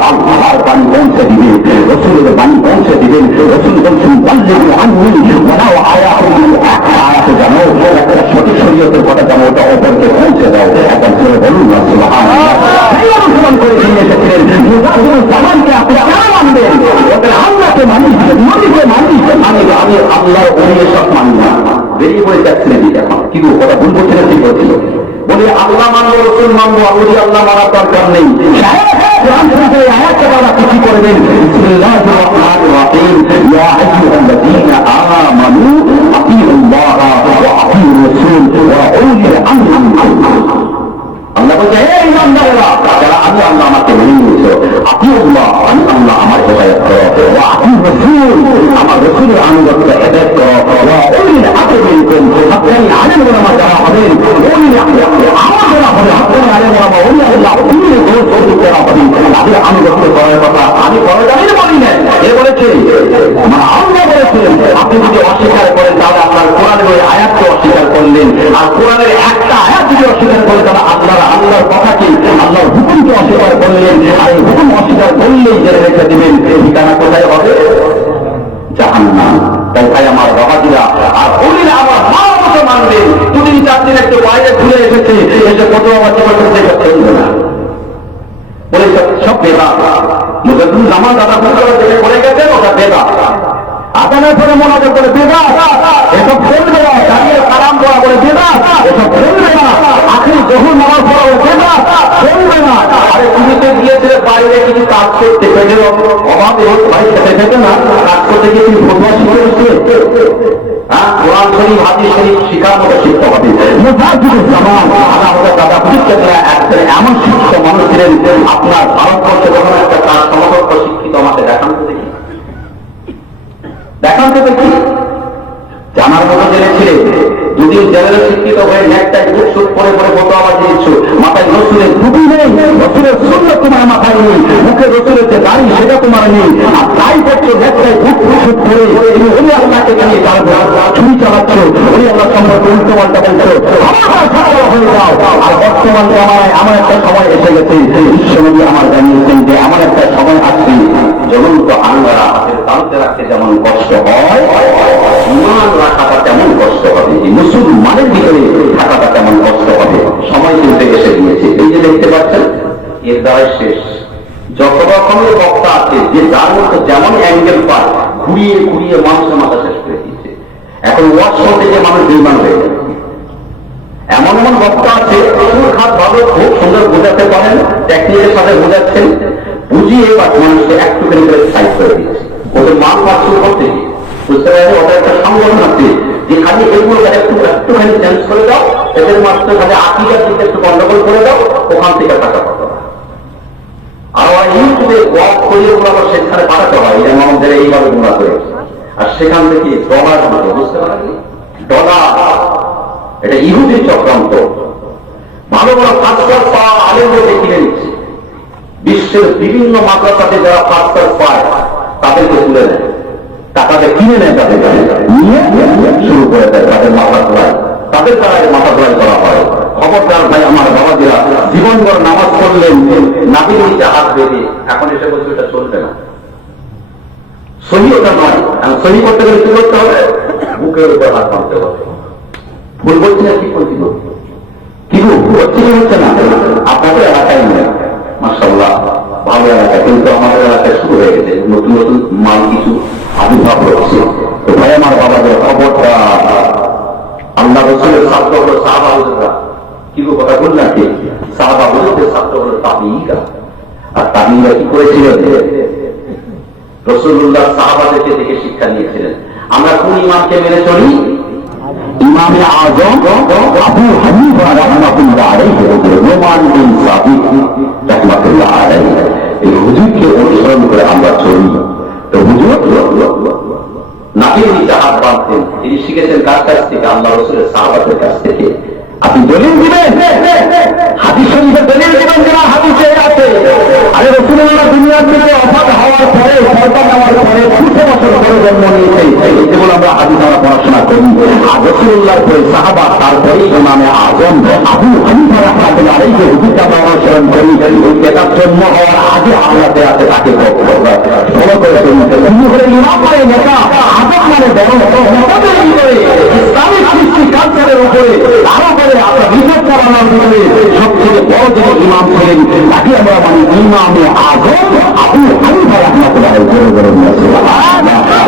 আল্লাহর বাণী পৌঁছে দিবেন, রসুলের বাণী পৌঁছে দিবেন। রসুল বলছেন আয়াতে জানো একটা সঠিক শরীয়তের কথা জানো, ওটা অপরকে পৌঁছে দাও। এখন ছেলে বলুন অনুসরণ করে নিয়ে এসেছিলেন। জামানকে আপনি কেন মানবেন? ওদের আল্লাহকে মানি, নদীকে মানি, আমি আল্লাহর অনিয়ে সব মানি না। বেরিয়ে পড়ে যাচ্ছিলেন এখন, কিন্তু ওটা ভুল করছিলেন, ঠিক করছিল। বলে আল্লাহ মানবো, রসুল মানবো, আপনি আল্লাহ মানার দরকার নেই। কি করবেন? আল্লাহ বলছে এই ইমানদারেরা, যারা আমি আল্লাহ আমাকে মেনে নিয়েছ, আপনি আল্লাহ, আমি আল্লাহ আমার হেদায়েত করো, আপনি রসুল, আমার রসুলের আনুগত্য হেদায়েত করো। হাতে বেরোবেন আপনি আলেম ওলামা যারা হবেন, আমার যারা হবে আপনি আলেম ওলামা, ওই আল্লাহ যারা হবেন তাদের আনুগত্য করার কথা আমি বড় জানি না, বলি না। করার কথা কি আল্লাহর হুকুমকে অস্বীকার করলেন, আর এই হুকুম অস্বীকার করলেই জেলে রেখে দিবেন, ঠিকানা কোথায় হবে? জাহান্নাম। তাই ভাই আমার বাবাজিরা আর হলিরা আমার মার মতো মানবেন। দুদিন 4 দিন একটু বাইরে ঘুরে এসেছে, এসে কত আমার জীবন চলবে না বলে সব বেদা মুজাদ্দিদ জামান দাদা যেটা করে গেছেন ওটা বেদা। আদানের পরে মনে করে বেদা, এসব চলবে না। দাঁড়িয়ে কালাম করা করে বেদা, এসব চলবে না। আখির জহুর নামাজ পড়া বেদা, চলবে না। আরে তুমি তো গিয়েছিলে বাইরে কিছু কাজ করতে, পেটের অভাবে ভাই খেতে খেতে না কাজ করতে গিয়ে তুমি ফটোয়া শিখে এসছে। হ্যাঁ, কোরআন শরীফ হাদিস শরীফ শিখার মতো শিখতে হবে। মুজাদ্দিদ জামান দাদা এমন শিক্ষিত মানুষ ছিলেন, আপনার ভারতবর্ষে যখন একটা তার সমকক্ষ শিক্ষিত আমাকে দেখান তো দেখি, দেখান তো দেখি। জানার মতো জেলে ছিলেন, যদি জেলের শিক্ষিত হয়ে নেকটাই বুক সুট করে করে মতো আবার দিয়েছ, মাথায় রসুলের টুপি নেই, রসুলের সুন্নাত তোমার মাথায় নেই, মুখে রসুলের যে দাড়ি সেটা তোমার নেই, আর তাই করছো নেকটাই বুক সুট করে তুমি ওই আল্লাহকে নিয়ে ছুরি চালাচ্ছ, ওই আল্লাহ সম্পর্কে উল্টো পাল্টা বলছো, হয়ে যাও। আর বর্তমান জামানায় আমার একটা সময় এসে গেছে, বিশ্বনবী আমার জানিয়েছেন যে আমার একটা সময় আসছে জ্বলন্ত আঙ্গারা টানতে রাখতে যেমন কষ্ট হয়, ইমান রাখাটা তেমন কষ্ট হবে, মুসলমানের ভিতরে থাকাটা তেমন কষ্ট হবে। সময় কিন্তু এসে গিয়েছে। এই যে দেখতে পাচ্ছেন এর দ্বারাই শেষ। যত রকমের বক্তা আছে যে যার মধ্যে যেমন অ্যাঙ্গেল পায় ঘুরিয়ে ঘুরিয়ে মানুষের মাথা শেষ করে দিয়েছে। এখন ওয়াজ শুনতে যে মানুষ বেঈমান হয়ে যায়। এমন এমন বক্তা আছে খাত ভালো খুব সুন্দর বোঝাতে পারেন, টেকনিকের সাথে বোঝাচ্ছেন, বুঝিয়ে বা মানুষকে একটুখানি করে সাইড করে দিয়েছে। ওদের মান পার্সন করতে গিয়ে বুঝতে পারে ওদের একটা সংগঠন আছে যে খালি এগুলো একটুখানি চেঞ্জ করে দাও, এদের মাত্র খালি আকিদার দিকে একটু গন্ডগোল করে দাও, ওখান থেকে টাকা পাঠাতে হয়। আর ওরা ইউটিউবে ওয়াক করিয়ে আবার সেখানে পাঠাতে হয়, যেমন আমাদের এইভাবে গুণা করে। আর সেখান থেকে ডলার ঢুকে, বুঝতে পারেন ডলার, এটা ইহুদির চক্রান্ত। ভালো ভালো ফাস্টার পাওয়া আলেমদেরকে কিনে নিচ্ছে, বিশ্বের বিভিন্ন মাদ্রাসাতে যারা ফাস্টার পায় তাদেরকে তুলে নেয়, টাকাতে কিনে নেয়, তাদের নিয়ে শুরু করে দেয়, তাদের মাথা ধোয়ায়, তাদের দ্বারা মাথা ধোয়াই করা হয়। খবরদার ভাই আমার বাবাজিরা, জীবনভর নামাজ পড়লেন নাবির নিচে হাত বেঁধে, এখন এসে বলছে এটা চলবে না, সহি ওটা নয়। সহি করতে গেলে কি করতে হবে? বুকের উপর হাত বাঁধতে হবে। ভুল বলছি না ঠিক বলছি? কি হচ্ছে কি হচ্ছে না? আপনাদের এলাকায় নেই মাশাআল্লাহ ভালো এলাকা, কিন্তু আমাদের এলাকায় শুরু হয়ে গেছে নতুন নতুন মাল কিছু আবির্ভাব হচ্ছে। তো ভাই আমার বাবাদের খবরটা, আল্লাহ রসুলের ছাত্র হলো সাহাবারা, কি কথা বললাম কি সাহাবা বলতে ছাত্র হলো তাবিঈরা। আর তাবিঈরা কি করেছিলেন? রাসূলুল্লাহ সাহাবাদেরকে দেখে শিক্ষা নিয়েছিলেন। আমরা কোন ইমামকে মেনে চলি? ইমামে আযম আবু হানিফা রাহমাতুল্লাহ আলাইহি, নোমান বিন সাবিত রাহমাতুল্লাহ আলাইহি, এই হুজুরকে অনুসরণ করে আমরা চলি। তো হুজুর নাবির নিচে হাত বাঁধতেন, তিনি শিখেছেন কার কাছ থেকে? আল্লাহ রাসূলের সাহাবাদের কাছ থেকে। আপনি দলিল দিবেন, হাদিস শরীফে দলিল দিবেন যারা হাদিসে আছে। আরে রাসূলুল্লাহ দুনিয়া থেকে ওফাত হওয়ার পরে, সরকার নেওয়ার পরে 200 বছর পরে জন্ম নিয়েছে, যেমন আমরা হাদিস আমরা পড়াশোনা করি। আর রাসূলুল্লাহর পরে সাহাবা, তারপরে ইমামে আযম আবু হানিফা রাহমাতুল্লাহ আলাইহি হুজুরকে আমরা অনুসরণ করি। ওই কেতাব জন্ম হওয়ার আগে আল্লাহতে আছে তাকে ফলো করে চলি। তিনি হলেন ইমাম মানে নেতা, আদব মানে বড়, মতদের উপরে ইসলামিক সৃষ্টি কালচারের উপরে আরো করে আমরা রিসার্চ চালানোর উপরে সবথেকে বড় যে ইমাম ছিলেন তাকে আমরা মানি ইমামে আযম আবু হানিফা রাহমাতুল্লাহ আলাইহি।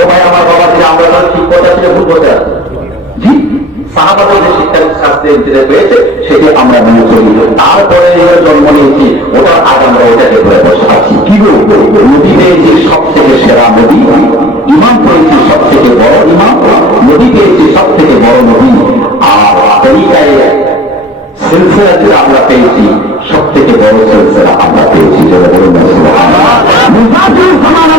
ভাই আমার বাবা ছিল, আমরা ঠিক কথা ছিল ভুল কথা আছে। জি, সাহাবাদের যে শিক্ষা শাস্ত্রে পেয়েছে সেটি আমরা মেনে চলি। তারপরে জন্ম নিয়েছি, ওটার আগে আমরা ওটাকে ধরে বসে আছি। কি গো, নবী পেয়েছি সব থেকে সেরা নবী, ইমাম পেয়েছি সব থেকে বড় ইমাম, নবী পেয়েছি সব থেকে বড় নবী। আর তরিকায় সিলসিলা যেটা আমরা পেয়েছি সব থেকে বড় সিলসিলা আমরা পেয়েছি, যেটা বলুন মুজাহিদ জামান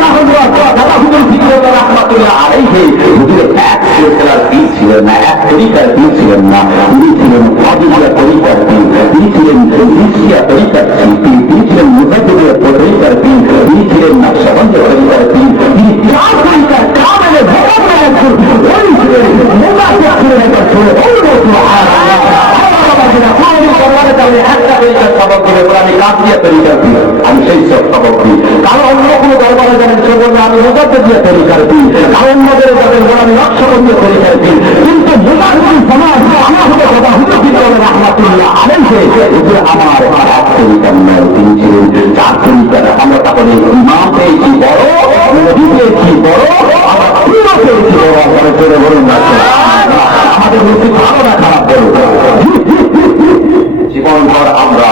দাদা হুজুর ফিকির রাহমাতুল্লাহ আলাইহি। হুজুর এক সিলসিলার পীর ছিলেন না, এক তরিকার পীর ছিলেন না, তিনি ছিলেন কাদিরিয়া তরিকার পীর, তিনি ছিলেন রিশিয়া তরিকার পীর, তিনি ছিলেন মুজাদ্দিদের তরিকার পীর, তিনি ছিলেন নকশবন্দের তরিকার পীর, তিনি চার তরিকার কামেলে ভগবান একজন ওই ছিলেন মুজাহিদ ছিলেন, একটা ছিল সুবহানাল্লাহ। একটা তরিকার কাদিয়া তরিকার পীর, আমি সেই সব খবর দিই। কারো অন্য কোনো দরবারে যাবেন সে বলবে আমি মুজাদ্দিদিয়া তরিকার পীর, কারো অন্যদের যাবেন বলে আমি নকশবন্দিয়া তরিকার পীর। কিন্তু মুজাদ্দিদ সমাজ আমার হতে কথা হুজুর রাহমাতুল্লাহ আলাইহি হুজুর আমার এক তরিকার নয়, তিনি ছিলেন চার তরিকার। আমরা তাহলে ইমাম পেয়েছি বড়, নবী পেয়েছি বড়, আমার পীর পেয়েছি বড়। আপনারা জোরে বলুন না আমাদের মধ্যে ভালো না খারাপ বলুন। জীবনভর আমরা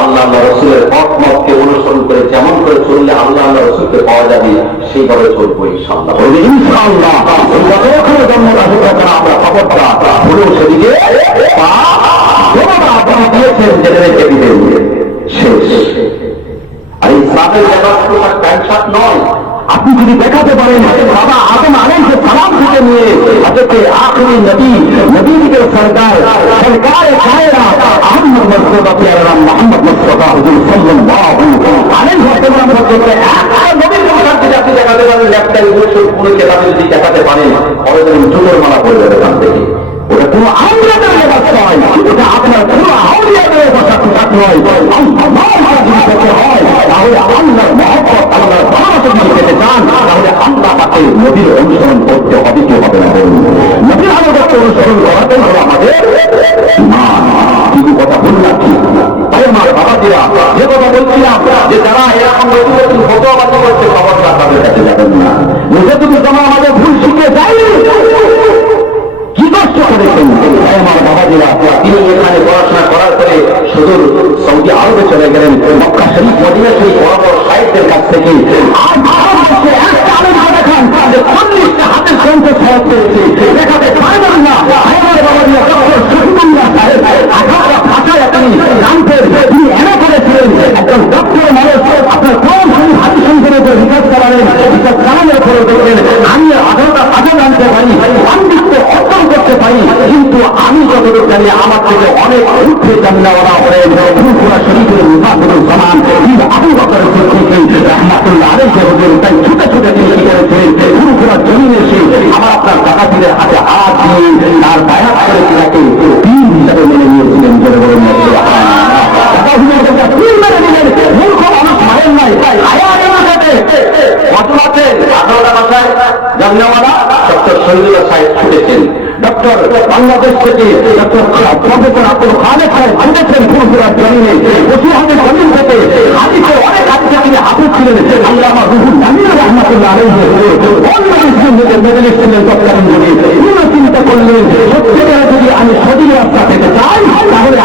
আল্লাহ রসুলের পথমতকে অনুসরণ করে যেমন করে চললে আল্লাহ রসুলকে পাওয়া যাবে সেইভাবে চলবো ইনশাআল্লাহ। ইনশাআল্লাহ জন্মটা আমরা খবরটা হলেও সেদিকে আপনি দিয়েছেন জেনে রেখে দিবেন শেষ। আর ইসলামের জায়গা প্যান্ট শার্ট নয়। আপনি যদি দেখাতে পারেন বাবা আদম আলাইহিস সালাম থেকে নিয়ে হযরত আখিরি নবী নবীদের সরদার সরকার কায়নাত আহমদ মুস্তাফা প্যারা মুহাম্মদ মুস্তাফা হুজুর সাল্লাল্লাহু আলাইহি ওয়াসাল্লাম পর্যন্ত একটা নবীর কথা যদি আপনি দেখাতে পারেন লেফটাই বছর পুরো কেতাবে যদি দেখাতে পারেন অবশ্যই জুতোর মালা পড়ে যাবে কান থেকে। ওটা কোনো আউলিয়াদের লেবাস নয়, ওটা আপনার কোনো আউলিয়াদের পোশাক নয়। আল্লাহ যদি পেতে হয় তাহলে আল্লাহর মহব্বত আল্লাহর ভালোবাসা যদি পেতে চান তাহলে আল্লাহ পাকে নবীর অনুসরণ করতে হবে কি হবে না বলুন। নবীর আনুগত্য অনুসরণ করাটাই হলো আমাদের ঈমান। কিন্তু কথা ভুল রাখি তাই আমার বাবাজিরা যে কথা বলছিলাম যে যারা এরকম নতুন ফটোবাজি করছে খবরদার তাদের কাছে যাবেন না। মুজাদ্দিদ জামা আমাদের ভুল শিখে যায়নি, কি কষ্ট করেছেন তাই আমার বাবাজিরা। তিনি এখানে পড়াশোনা করার পরে সুদূর সৌদি আরবে চলে গেলেন, মক্কা শরীফ মদিনা শরীফ বড় বড় সাহিত্যের কাছ থেকে। আর ভারতবর্ষে একটা আলেমা দেখান যে 40টা হাতের গ্রন্থ সহজ পেয়েছে, দেখাতে পারবেন না। আমার বাবাজিরা ডক্টর শহীদুল্লাহ সাহেব 18টা ভাষায় আপনি জানতেন, তিনি এনে করেছিলেন একজন ডক্টর মানুষ। আপনার কোন শরীর হাতি সংখ্যার উপর রিসার্চ চালালেন, রিসার্চ চালানোর পরে দেখলেন আমি 18টা ভাষা জানতে পারি, পাণ্ডিত্য অর্জন করতে পারি, কিন্তু আমি যতটুকু জানি আমার থেকে অনেক উঠে জানলাওয়ালা হলেন ফুরফুরা শরীফের মুজাহিদুল জামান আবু বকর সিদ্দিক রাহমাতুল্লাহ আলাইহি হুজুর। তাই ছুটে ছুটে তিনি কি করেছিলেন ফুরফুরা জমিনে এসে আমার আপনার দাদা পীরের হাতে হাত দিয়ে তার বায়াত করে তাকে পীর হিসাবে মেনে নিয়েছিলেন। বলে বলেন দাদা হুজুর পীর মেনে নিলেন, মূর্খ মানুষ মারেন নাই। ঘটনাতে 18টা ভাষায় জানলাওয়ালা ডক্টর শহীদুল্লাহ সাহেব ছুটেছেন। ডক্টর বাংলাদেশ থেকে ডক্টর প্রফেসর আব্দুল খালেক সাহেব আনতেছেন ফুরফুরা জমিনে। ওসিহাদের জমিন থেকে হাদিসের অনেক হাদিসে তিনি হাফেজ ছিলেন। আল্লামা রুহুল আমিন রাহমাতুল্লাহ আলাইহি অন্য মুসলিম থেকে মেডেলিস্ট ছিলেন তৎকালীন যুগে। তিনি চিন্তা করলেন সত্যিকারে যদি আমি সঠিক রাস্তা পেতে চাই তাহলে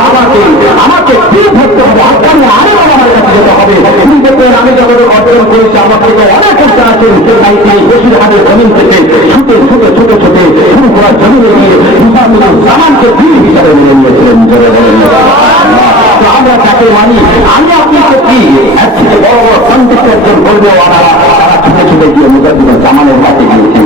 আমাকে পীর ধরতে হবে, আজকাল আরো আমার কাছে যেতে হবে। তিনি দেখলেন আমি যখন অর্জন করেছি আমার থেকে অনেক চেষ্টা আছেন, তাই তিনি ওসিহাদের জমিন থেকে ছুটে ছুটে ছুটে ছুটে ফুরফুরা জমিনে গিয়ে মুজাহিদুল জামানকে পীর হিসাবে মেনে নিয়েছিলেন। আমরা তাকে মানি, আমি আপনাকে কি এর থেকে বড় বড় সন্তুষ্ট একজন বলবো তারা ছুটে ছুটে গিয়ে মুজাহিদুল জামানের কাছে গিয়েছে।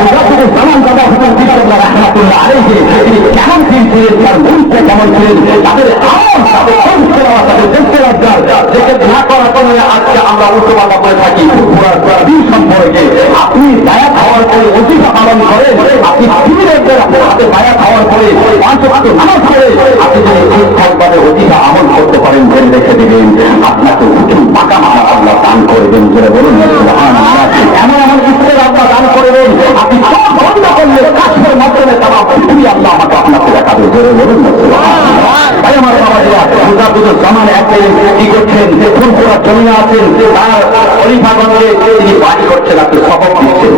মুজাহিদুল জামান দাদা হুজুর বিশ্বল্লাহ রাহমাতুল্লাহ আলাইহি তিনি কেমন পীর ছিলেন, তার মুরিদরা কেমন ছিলেন, তাদের আমল তাদের সংস্কার তাদের দেশের আজ্ঞা দেখে না করার কারণে আজকে আমরা উল্টোপাল্টা করে থাকি ফুরফুরার পীর সম্পর্কে। আপনি বায়াত হওয়ার পরে ওজিফা পালন করেন, আপনি পীরের হাতে বায়াত হওয়ার পরে 5 ওয়াক্ত নামাজ পড়ে আপনি যদি ঠিকঠাকভাবে ওজিফা আমল করতে পারেন জেনে রেখে দেবেন আপনাকে উঁচু পাকা মাথা আল্লাহ দান করবেন। জোরে বলুন সুবহানাল্লাহ। এমন এমন ইচ্ছের আল্লাহ দান করবেন আপনি সব বন্ধ করলে কাশের মাধ্যমে তারা পৃথিবী আল্লাহ আমাকে আপনাকে দেখাবে। জোরে বলুন সুবহানাল্লাহ। তাই আমার বাবাজিরা মুজাহিদুল জামান একদিন কি করছেন ফুরফুরা জমিনে আছেন, তার খলিফাগঞ্জে তিনি বাড়ি করছেন, আপনি সবক দিচ্ছেন।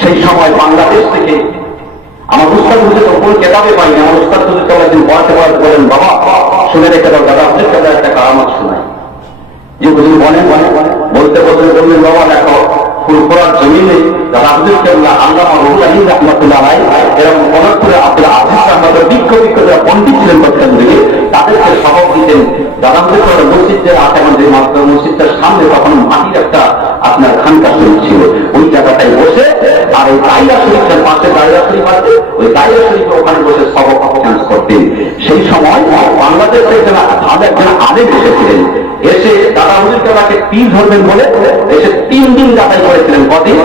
সেই সময় বাংলাদেশ থেকে আমার উস্তাদ হুজুর ওপর কেতাবে পাইনি, আমার উস্তাদ হুজুরকে একদিন পড়াতে পড়াতে বলেন বাবা শুনে রেখে দাও দাদা আপনার কাছে একটা কারামত শোনায়। যে হুজুর বলেন বলতে বলতে বললেন বাবা দেখো ফুরফুরার জমিনে দাদা হুজুর কেবলা আল্লামা রুহুল আমিন রাহমাতুল্লাহ আলাইহি এরকম অনেকগুলো আব্দুল আজিজ আমাদের বিজ্ঞ যারা পণ্ডিত ছিলেন তৎকালীন যুগে তাদেরকে সবক দিতেন। দাদা হুজুর মসজিদের আছে আমাদের মাত্র মসজিদটার সামনে তখন মাটির একটা আপনার খানকা শরীফ ছিল, ওই জায়গাটায় বসে আর এই দায়রা শরীফের পাশে দায়রা শরীফ আছে, ওই দায়রা শরীফে ওখানে বসে সবক চান্স করতেন। সেই সময় বাংলাদেশ থেকে একজন আলেম এসেছিলেন, এসে দাদা হুজুরকে তাকে পীর ধরবেন বলে এসে 3 দিন যাচাই করেছিলেন। কদিন?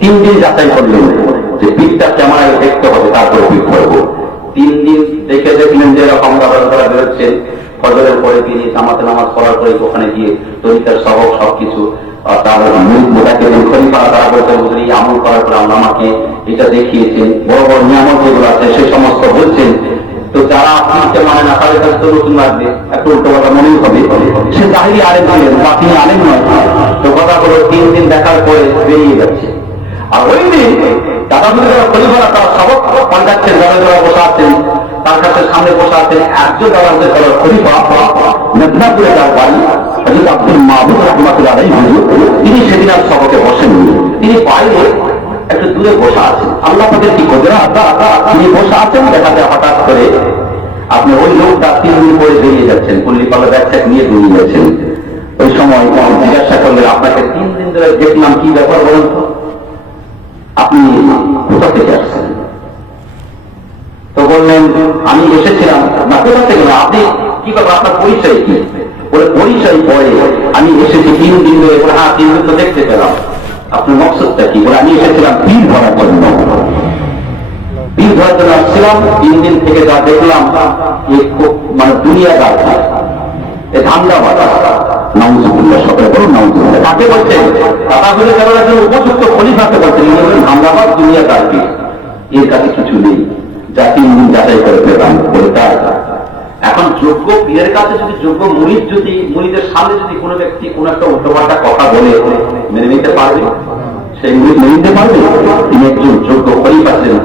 3 দিন যাচাই করলেন যে পীরটা ক্যামেরায় দেখতে হবে তারপরে পীর ধরবো। 3 দিন দেখে দেখলেন যে এরকম দাদা বেরোচ্ছেন, ফজরের পরে তিনি জামাতে নামাজ পড়ার পরে ওখানে গিয়ে তরিকার সবক সবকিছু তার মোটাকে খলিফা তারা বলছেন হুজুর এই আমল করার পরে আল্লাহ আমাকে এটা দেখিয়েছেন, বড় বড় নিয়ামত যেগুলো আছে সে সমস্ত বলছেন। তো যারা আপনিকে মানে না তাদের কাছে তো নতুন লাগবে, একটু উল্টো কথা মনেই হবে, সে জাহিরি আলেম ছিলেন বা তিনি আলেম নয়। তো কথা হলো 3 দিন দেখার পরে বেরিয়ে যাচ্ছে। আর ওই দিন দাদা খলিফারা তারা সবক পাল্টাচ্ছেন, যারা বসে আছেন তার কাছে সামনে বসে আছেন একজন দাদাদের খলিফা মেদিনীপুরে যার বাড়ি হযরত আব্দুল মাহবুব রাহমাতুল্লাহ আলাইহি হুজুর, তিনি সেদিন আর সবকে বসেননি, তিনি বাইরে একটু দূরে বসে আছেন। আল্লাহ পাকের কি কুদরত, তিনি বসে আছেন, দেখা যায় হঠাৎ করে আপনি ওই লোকটা 3 দিন পরে বেরিয়ে যাচ্ছেন, পল্লী পাল্লা ব্যাগটা নিয়ে বেরিয়ে যাচ্ছেন। ওই সময় জিজ্ঞাসা করলেন আপনাকে 3 দিন ধরে দেখলাম, কি ব্যাপার বলুন তো, আপনি কোথা থেকে আসছেন? তো বললেন আমি এসেছিলাম। না কোথা থেকে না, আপনি কি ব্যাপার, আপনার পরিচয় কি? বলে পরিচয় পরে আমি এসেছি 3 দিন ধরে। বলে হ্যাঁ 3 দিন তো দেখতে পেলাম, আপনার মকসদটা কি? বলে আমি এসেছিলাম পীর ধরার জন্য, পীর ধরার জন্য আসছিলাম। 3 দিন থেকে যা দেখলাম মানে দুনিয়াদার ধান্দাবাদ, নাউজুবিল্লাহ, সকলে বলুন নাউজুবিল্লাহ। কাকে বলছেন? দাদা বলে যারা উপযুক্ত খলিফাকে বলছেন, ধান্দাবাদ দুনিয়াদার পীর, এর কাছে কিছু নেই, যা 3 দিন যাচাই করে পেলাম। বলে তার এখন যোগ্য পীরের কাছে যদি যোগ্য মুরিদ, যদি মুরিদের সামনে যদি কোনো ব্যক্তি কোনো একটা উল্টোপাল্টা কথা বলে মেনে নিতে পারবে, সেই মুরিদ মেনে নিতে পারবে? তিনি একজন যোগ্য খলিফা ছিলেন।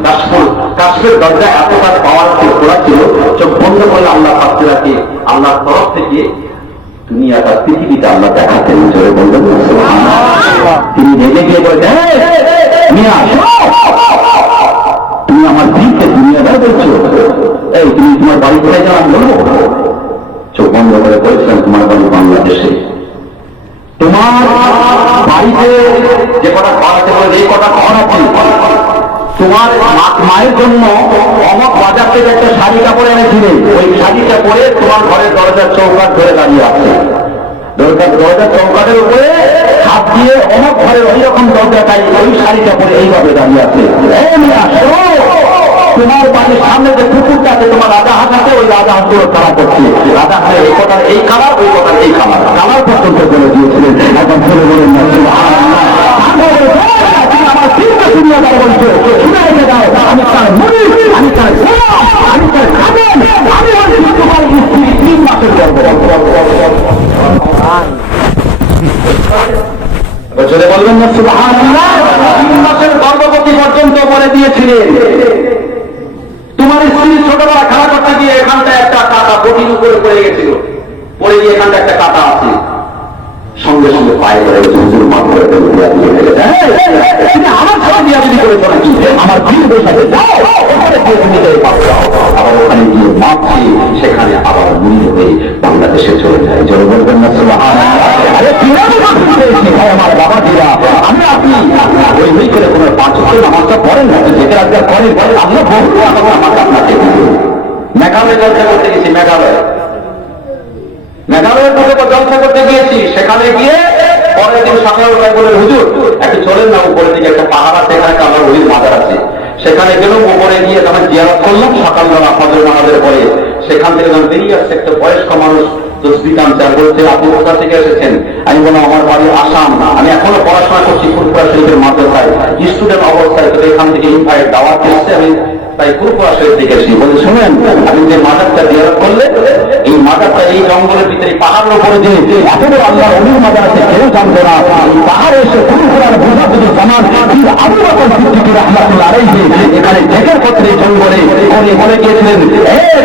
কাশফের দরজা এতটা পাওয়ার খোলা ছিল, চোখ বন্ধ করলে আল্লাহ পাকরাকে আল্লাহর তরফ থেকে দুনিয়াটা পৃথিবীতে আল্লাহ দেখাতেন। জোরে বলবেন সুবহানাল্লাহ। তিনি রেগে গিয়ে বলছেন মিয়া তুমি আমার দিকে দুনিয়াদার বলছো, এই তুমি তোমার বাড়ি কোথায় যাও আমি বলবো? চোখ বন্ধ করে বলছিলাম তোমার বাড়ি বাংলাদেশে, তোমার বাড়িতে যে কটা ঘর আছে বলে এই কটা ঘর আছে, তোমার মায়ের জন্য অমক বাজার থেকে একটা শাড়ি কাপড় এনেছিলেন, ওই শাড়িটা পরে তোমার ঘরের দরজার চৌকাঠ ধরে দাঁড়িয়ে আছে। দরজার চৌকাঠের উপরে হাত দিয়ে অমক ঘরের ওই রকম দরজাটাই ওই শাড়িটা পরে এইভাবে দাঁড়িয়ে আছে। তোমার বাড়ির সামনে যে কুকুরটা আছে, তোমার রাজা হাত আছে, ওই রাজা হাতগুলো তারা করছে, রাজা হাতের এই কথার এই কালার, ওই কথার এই কালার, কালার পর্যন্ত করে দিয়েছিলেন। এখন ফেলে বলেন না আমার তিনটা দুনিয়াদার বলছে, শুনে রেখে দাও আমি তার মুড়ি, আমি তার আমি তার খাবেন, আমি তোমার স্ত্রী 3 মাসের বছরে বলবেন না সুবহানাল্লাহ। 3 মাসের গর্ভবতী পর্যন্ত বলে দিয়েছিলেন। তোমার স্ত্রী ছোটবেলা খেলা করতে গিয়ে এখানটায় একটা কাটা বটির উপরে পড়ে গেছিল, পড়ে গিয়ে এখানটা একটা কাটা আছে, সঙ্গে সঙ্গে পায়ে করে হুজুর মাথা করে আমার সাথে দিয়া যদি করে নাকি আমার ভিড় বসাতে যাও, ওখানে গিয়ে তুমি আবার ওখানে গিয়ে মাপছি, সেখানে আবার মুড়ি হয়ে বাংলাদেশে চলে যায়। জোরে বলবেন না সুবহানাল্লাহ। আরে আমার বাবা দিরা, আমি আপনি ওই ওই করে কোনো 5 ওয়াক্ত নামাজটা পড়েন না, যেটা আজকাল করেন আমরা বহু আমাকে আপনাকে মেঘালয় জলসা করতে গেছি, মেঘালয়ের মধ্যে জলসা করতে গিয়েছি। সেখানে গিয়ে পরের দিন সকালে বলে হুজুর একটু চলেন না, উপরের দিকে একটা পাহাড় আছে, এখানে একটা আমার ওলির মাজার আছে, সেখানে গেলাম। উপরে গিয়ে তখন জিয়ারত করলাম সকালবেলা ফজর নামাজের পরে। সেখান থেকে যখন বেরিয়ে আসছে একটা বয়স্ক মানুষ তসবিহ টানতে, বলছে আপনি কোথা থেকে এসেছেন? আমি বললাম আমার বাড়ি আসাম, আমি এখনো পড়াশোনা করছি ফুরফুরা শরীফের মাদ্রাসায়, স্টুডেন্ট অবস্থায়, তবে এখান থেকে ইনভাইট দাওয়াত এসছে, আমি তাই ফুরফুরা শরীফ থেকে এসেছি। বলে শুনেন আমি যে মাজারটা জিয়ারত করলে, এই মাজারটা এই জঙ্গলের ভিতরে পাহাড়ের উপরে যে এত বড় আল্লাহর ওলির মাজার আছে, কেউ জানতো না। পাহাড়ে এসে ফুরফুরার বোঝা যদি জামান আবু বকর সিদ্দিক রাহমাতুল্লাহ আলাইহি এখানে ঢেকের পত্রে জঙ্গলে করে বলে গিয়েছিলেন,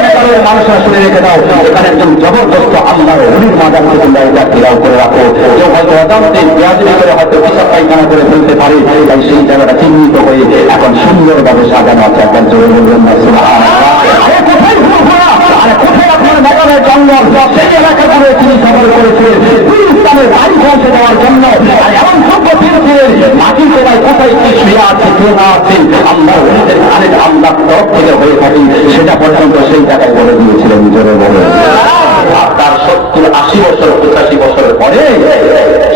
মেঘালয়ের মানুষরা শুনে রেখে দাও, এখানে একজন জবরদস্ত আল্লাহর ওলির মাজার তোমরা এটা ঘেরাও করে রাখো। কেউ হয়তো অজান্তে বেয়াদবি করে হয়তো পেশাব পায়খানা করে ফেলতে পারে, তাই সেই জায়গাটা চিহ্নিত হয়ে এখন সুন্দরভাবে সাজানো আছে। একজন জোরে বলবেন না সুবহানাল্লাহ। আরে কোথায় ফুরফুরা, আরে কোথায় আপনার মেঘালয়ের জঙ্গল, সেই এলাকা করে তিনি সফর করেছিলেন ইসলামের বাড়ি পৌঁছে দেওয়ার জন্য। আর এমন যোগ্য পীরের মাটির তোলায় কোথায় কি শুয়ে আছে, কে না আছে, আল্লাহ ওলিদের আরেক আল্লাহর তরফ থেকে হয়ে থাকে, সেটা পর্যন্ত সেই জায়গায় বলে দিয়েছিলেন। জোরে বলে তার 70-80 বছর 85 বছর পরে,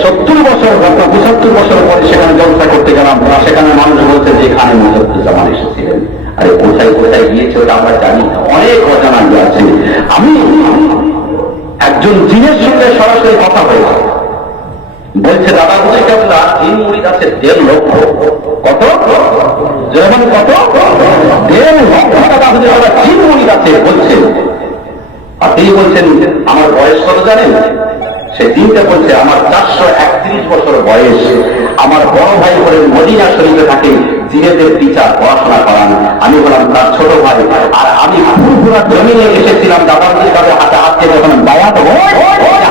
70 বছর 75 বছর পরে সেখানে জলসা করতে গেলাম। সেখানে মানুষ বলছে যে এখানে মুজাদ্দিদ এসেছিলেন। আরে কোথায় কোথায় গিয়েছে ওটা আমরা জানি না, অনেক অজানা আছে। আমি একজন জিনের সঙ্গে সরাসরি কথা হয়েছে, বলছে দাদা বুঝে কেবলা জিন মুরিদ আছে 1.5 লক্ষ। কত? যেমন কত? 1.5 লক্ষ দাদা বুঝে কেবলা জিন মুরিদ আছে বলছে। আর তিনি বলছেন আমার বয়স কত জানেন? সে দিনটা বলছে আমার 431 বছর বয়স। আমার বড় ভাই করে মদিনা শরীফে থাকে, জিনেদের টিচার পড়াশোনা করান। আমি বললাম তার ছোট ভাই। আর আমি ফুরফুরা জমিনে এসেছিলাম দাদাদের কাছে হাতে হাত দিয়ে যখন বায়াত হয়,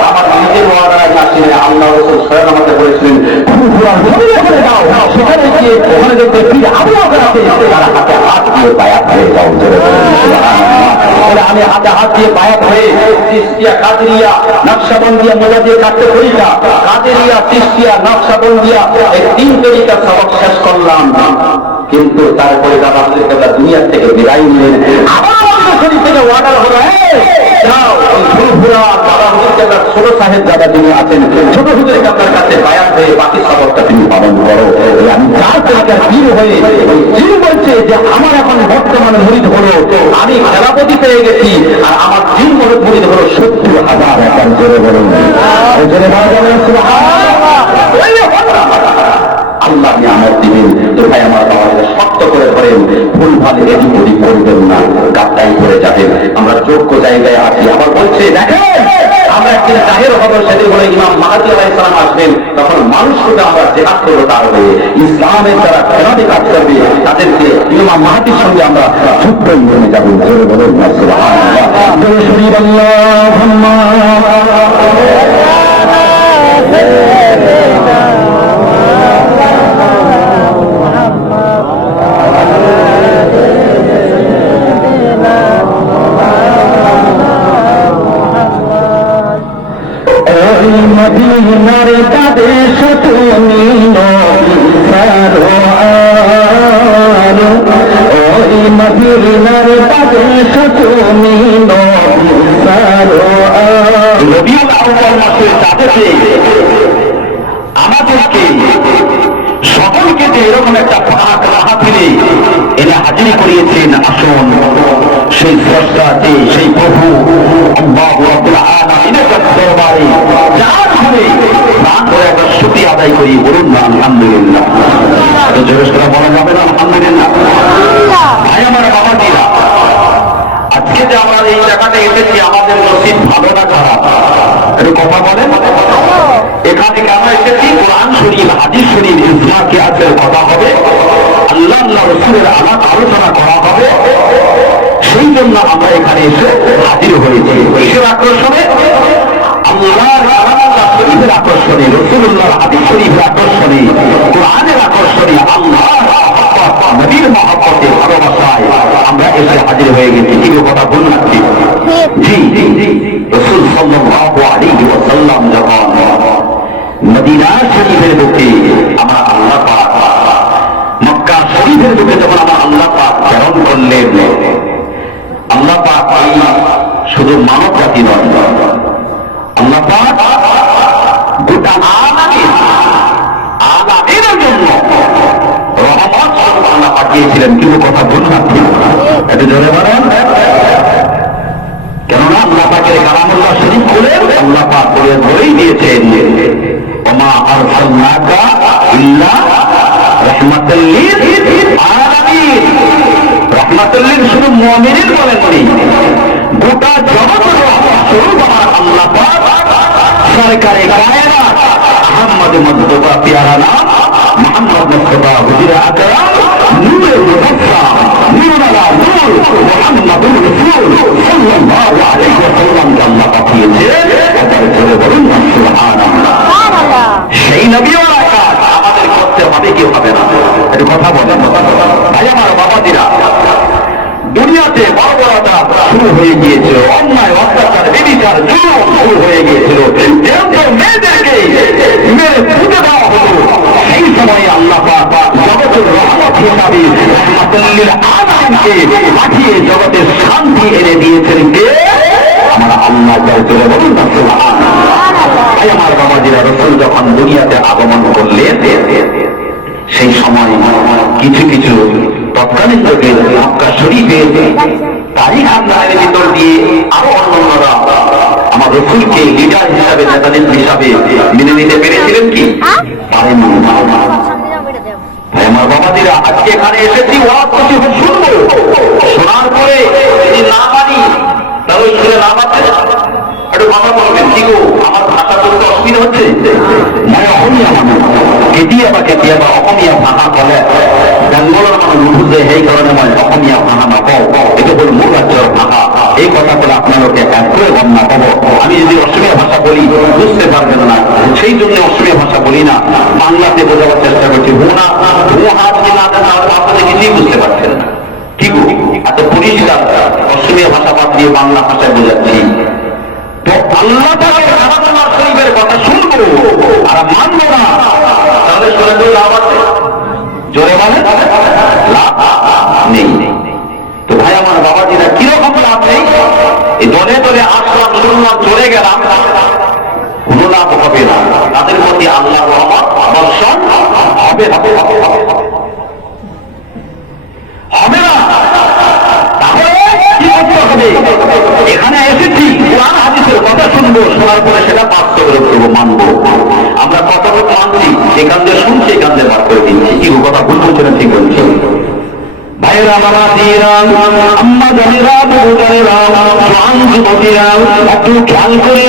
আমার নিজের ওয়াদায় আসছিলেন আল্লাহ রাসূল স্বয়ং আমাকে বলেছিলেন ফুরফুরা জমিনে চলে যাও, সেখানে গিয়ে ওখানে দেখতে পীর আবু বকর আছে, তারা হাতে হাত দিয়ে বায়াত হয়ে যাও। আমি হাতে হাত দিয়ে বায়াত হয়ে চিশতিয়া, কাদেরিয়া, নকশবন্দিয়া, মুজাদ্দিদ কাটতে তরিকা, কাদেরিয়া, চিশতিয়া, নকশবন্দিয়া এই 3 তরিকা সবক শেষ করলাম। কিন্তু তারপরে দাদা আমরা দুনিয়া থেকে বিদায় নিলেন। আবার শরীর থেকে ওয়ার্ডার হলো যাও ফুরফুরা দাদা হুজুর ছোট সাহেব দাদা যিনি আছেন ছোট হুজুরের আপনার কাছে বায়াত হয়ে বাকি সবকটা তুমি পালন করো। আমি চার তরিকার পীর হয়ে যিনি বলছে যে আমার এখন বর্তমানে মুরিদ হলো, আমি খেলাপতি পেয়ে গেছি, আর আমার জিন মুরিদ হলো 70,000। এখন জোরে বলুন, জোরে বলুন সুবহানাল্লাহ। আল্লাহ নিয়ামত দিবেন। তো ভাই আমার বাবাকে শক্ত করে ধরেন, ভুল ভালে এদিক করবেন না, গাদ্দাই করে যাবেন। আমরা যোগ্য জায়গায় আছি। আবার বলছে দেখেন আমরা একদিন জাহের হব, সেদিন বলে ইমাম মাহাদি আলাইহিস সালাম আসবেন, তখন মানুষকে আমরা জিহাদ করবো তার হয়ে, ইসলামের যারা খেলাতে কাজ করবে তাদেরকে ইমাম মাহাদির সঙ্গে আমরা যুদ্ধ নিয়ে যাবো। জোরে বলুন না সুবহানাল্লাহ। জোরে শরীফ আল্লাহুম্মা মদিনার দেশ তুমি নসার, ওই মদিনার দেশ তুমি নসার। রবিউল আউয়াল মাসের চাঁদেতে আমাদেরকে সকলকে যে এরকম একটা পাক মাহফিলে এনে হাজির করিয়েছেন, আসুন সেই স্রষ্টাতে, সেই প্রভু আল্লাহু রাব্বুল আলামিনের দরবারে যার ঘরে প্রাণ করে একবার শুকরিয়া আদায় করি। বলুন না আলহামদুলিল্লাহ। এত জোরে সোরে বলা যাবে না আলহামদুলিল্লাহ? ভাই আমার বাবাজিরা, আজকে যে আমরা এই জায়গাটা এসেছি আমাদের নসিব ভালো না খারাপ? একটু কথা বলেন। এখানে কেন এসেছি? কোরআন শরীফ, হাদিস শরীফ, ইসলাম কিয়াসের কথা হবে, আল্লাহ রাসূলের আলোচনা করা হবে। সেই জন্য আমরা এখানে এসে হাজির হয়েছি। কিসের আকর্ষণে? আল্লাহর শরীফের আকর্ষণে, রাসূলুল্লাহর হাদিস শরীফের আকর্ষণে, কোরআনের আকর্ষণে, আল্লাহর নবীর মহব্বতে, ভালোবাসায় আমরা এসে হাজির হয়ে গেছি। কি কথা বলুন? জি রাসূল সাল্লাল্লাহু আলাইহি ওয়াসাল্লাম যখন মদিনা শরীফের বুকে আমার আল্লাহ পাক, মক্কা শরীফের বুকে যখন আমার আল্লাহ পাক প্রেরণ করলেন, আল্লাহ পাক শুধু মানব জাতি নয়, আল্লাহ পাক গোটা আলামিনের জন্য রহমত আল্লাহ পাঠিয়েছিলেন। কিন্তু কথা বলুন আপনি একটু জোরে বলেন। কেননা আল্লাহ পাকের কালামুল্লাহ শরীফ খুলে আল্লাহ পাক করে ধরেই দিয়েছেন, ওমা আরসালনাকা ইল্লা রাহমাতাল লিল আলামিন। রাহমাতাল লিল শুধু মুমিনিন বলেননি, গোটা জগতের স্বরূপ আমার আল্লাহ পাক সরকারে কায়নাত আহমদ মুস্তাফা পিয়ারা নাম মুহাম্মদ মুস্তাফা হুজুর আকরাম নূরে মুজাসসাম নূর আলা নূর মুহাম্মদুর রাসূল সাল্লাল্লাহু আলাইহি ওয়াসাল্লাম আল্লাহ পাঠিয়েছে। এবার জোরে বলুন সুবহানাল্লাহ। সেই নবীওয়ালা কাজ আমাদের করতে হবে কি হবে না? একটু কথা বলেন। ভাই আমার বাবাজিরা, দুনিয়াতে বর্বরতা শুরু হয়ে গিয়েছিল, অন্যায়, অত্যাচার, ব্যভিচার, জুলুম শুরু হয়ে গিয়েছিল। যেহেতু মেয়েদেরকে মেরে পুঁতে দেওয়া হতো, সেই সময় আল্লাহ পাক জগতের রহমত হিসাবে রাহমাতুল লিল আলামিনকে পাঠিয়ে জগতের শান্তি এনে দিয়েছেন কে? আমার আল্লাহ। জোরে বলুন না সুবহানাল্লাহ। ভাই আমার বাবাজিরা, রাসূল যখন দুনিয়াতে আগমন করলেন, সেই সময় কিছু কিছু তৎকালীন যুগে মক্কা শরীফে তারিখ আন্দোলনের ভিতর দিয়ে আরো অন্যান্যরা আমার রসুলকে লিডার হিসাবে, নেতানেত্রী হিসাবে মেনে নিতে পেরেছিলেন কি? পারেননি। ভাই আমার বাবাজিরা, আজকে এখানে এসেছি ওয়াজ করছি, শুনবো, শোনার পরে যদি না মানি তাহলে শুনে না মানতে একটু কথা বলবেন। কি গো, আমার ভাষা বলতে অসুবিধা হচ্ছে? মই অসমীয়া মানুহ, কেতিয়াবা কেতিয়াবা অসমীয়া ভাষা কলে বেংগলৰ মানুহ নুবুজে, সেইকাৰণে মই অসমীয়া ভাষা নকওঁ। এইটো হ'ল মোৰ ৰাজ্যৰ ভাষা। এই কথা বলে আপনালোকে একদমই গম নাপাব। আমি যদি অসমীয়া ভাষা বলি বুঝতে পারবেন না, সেই জন্য অসমীয়া ভাষা বলি না, বাংলাতে বোঝাবার চেষ্টা করছি। হাত কি না আপনাদের কিছুই বুঝতে পারছেন না। কি গো, এত পরিষ্কার অসমীয়া ভাষা বাদ দিয়ে বাংলা ভাষায় বোঝাচ্ছি। তো আল্লাহ তাআলার আরাধনা শরীফের কথা শুনবো আর মানবো না, তাহলে শুনে তো লাভ আছে? জোরে বলে লাভ নেই। তো ভাই আমার বাবাজিরা, কিরকম লাভ নেই? এই দলে দলে আসলাম, শুনলাম, চলে গেলাম, কোন লাভ হবে না। তাদের প্রতি আল্লাহর রহমত বর্ষণ হবে না, হবে না। তাহলে কি করতে হবে? এখানে এসেছি কোরআন হাদিসের কথা শুনবো, শোনার পরে সেটা বাস্তবে করবো, মানবো। আমরা কথা মানছি, এখান দিয়ে শুনছি, এখান দিয়ে বাদ করে দিচ্ছি। কি কথা ভুল বলছে না ঠিক বলছি? ভাইরা বাবাজিরা, আম্মা জানেরা, বাবু জানেরা, জওয়ান যুবতীরা, একটু খেয়াল করে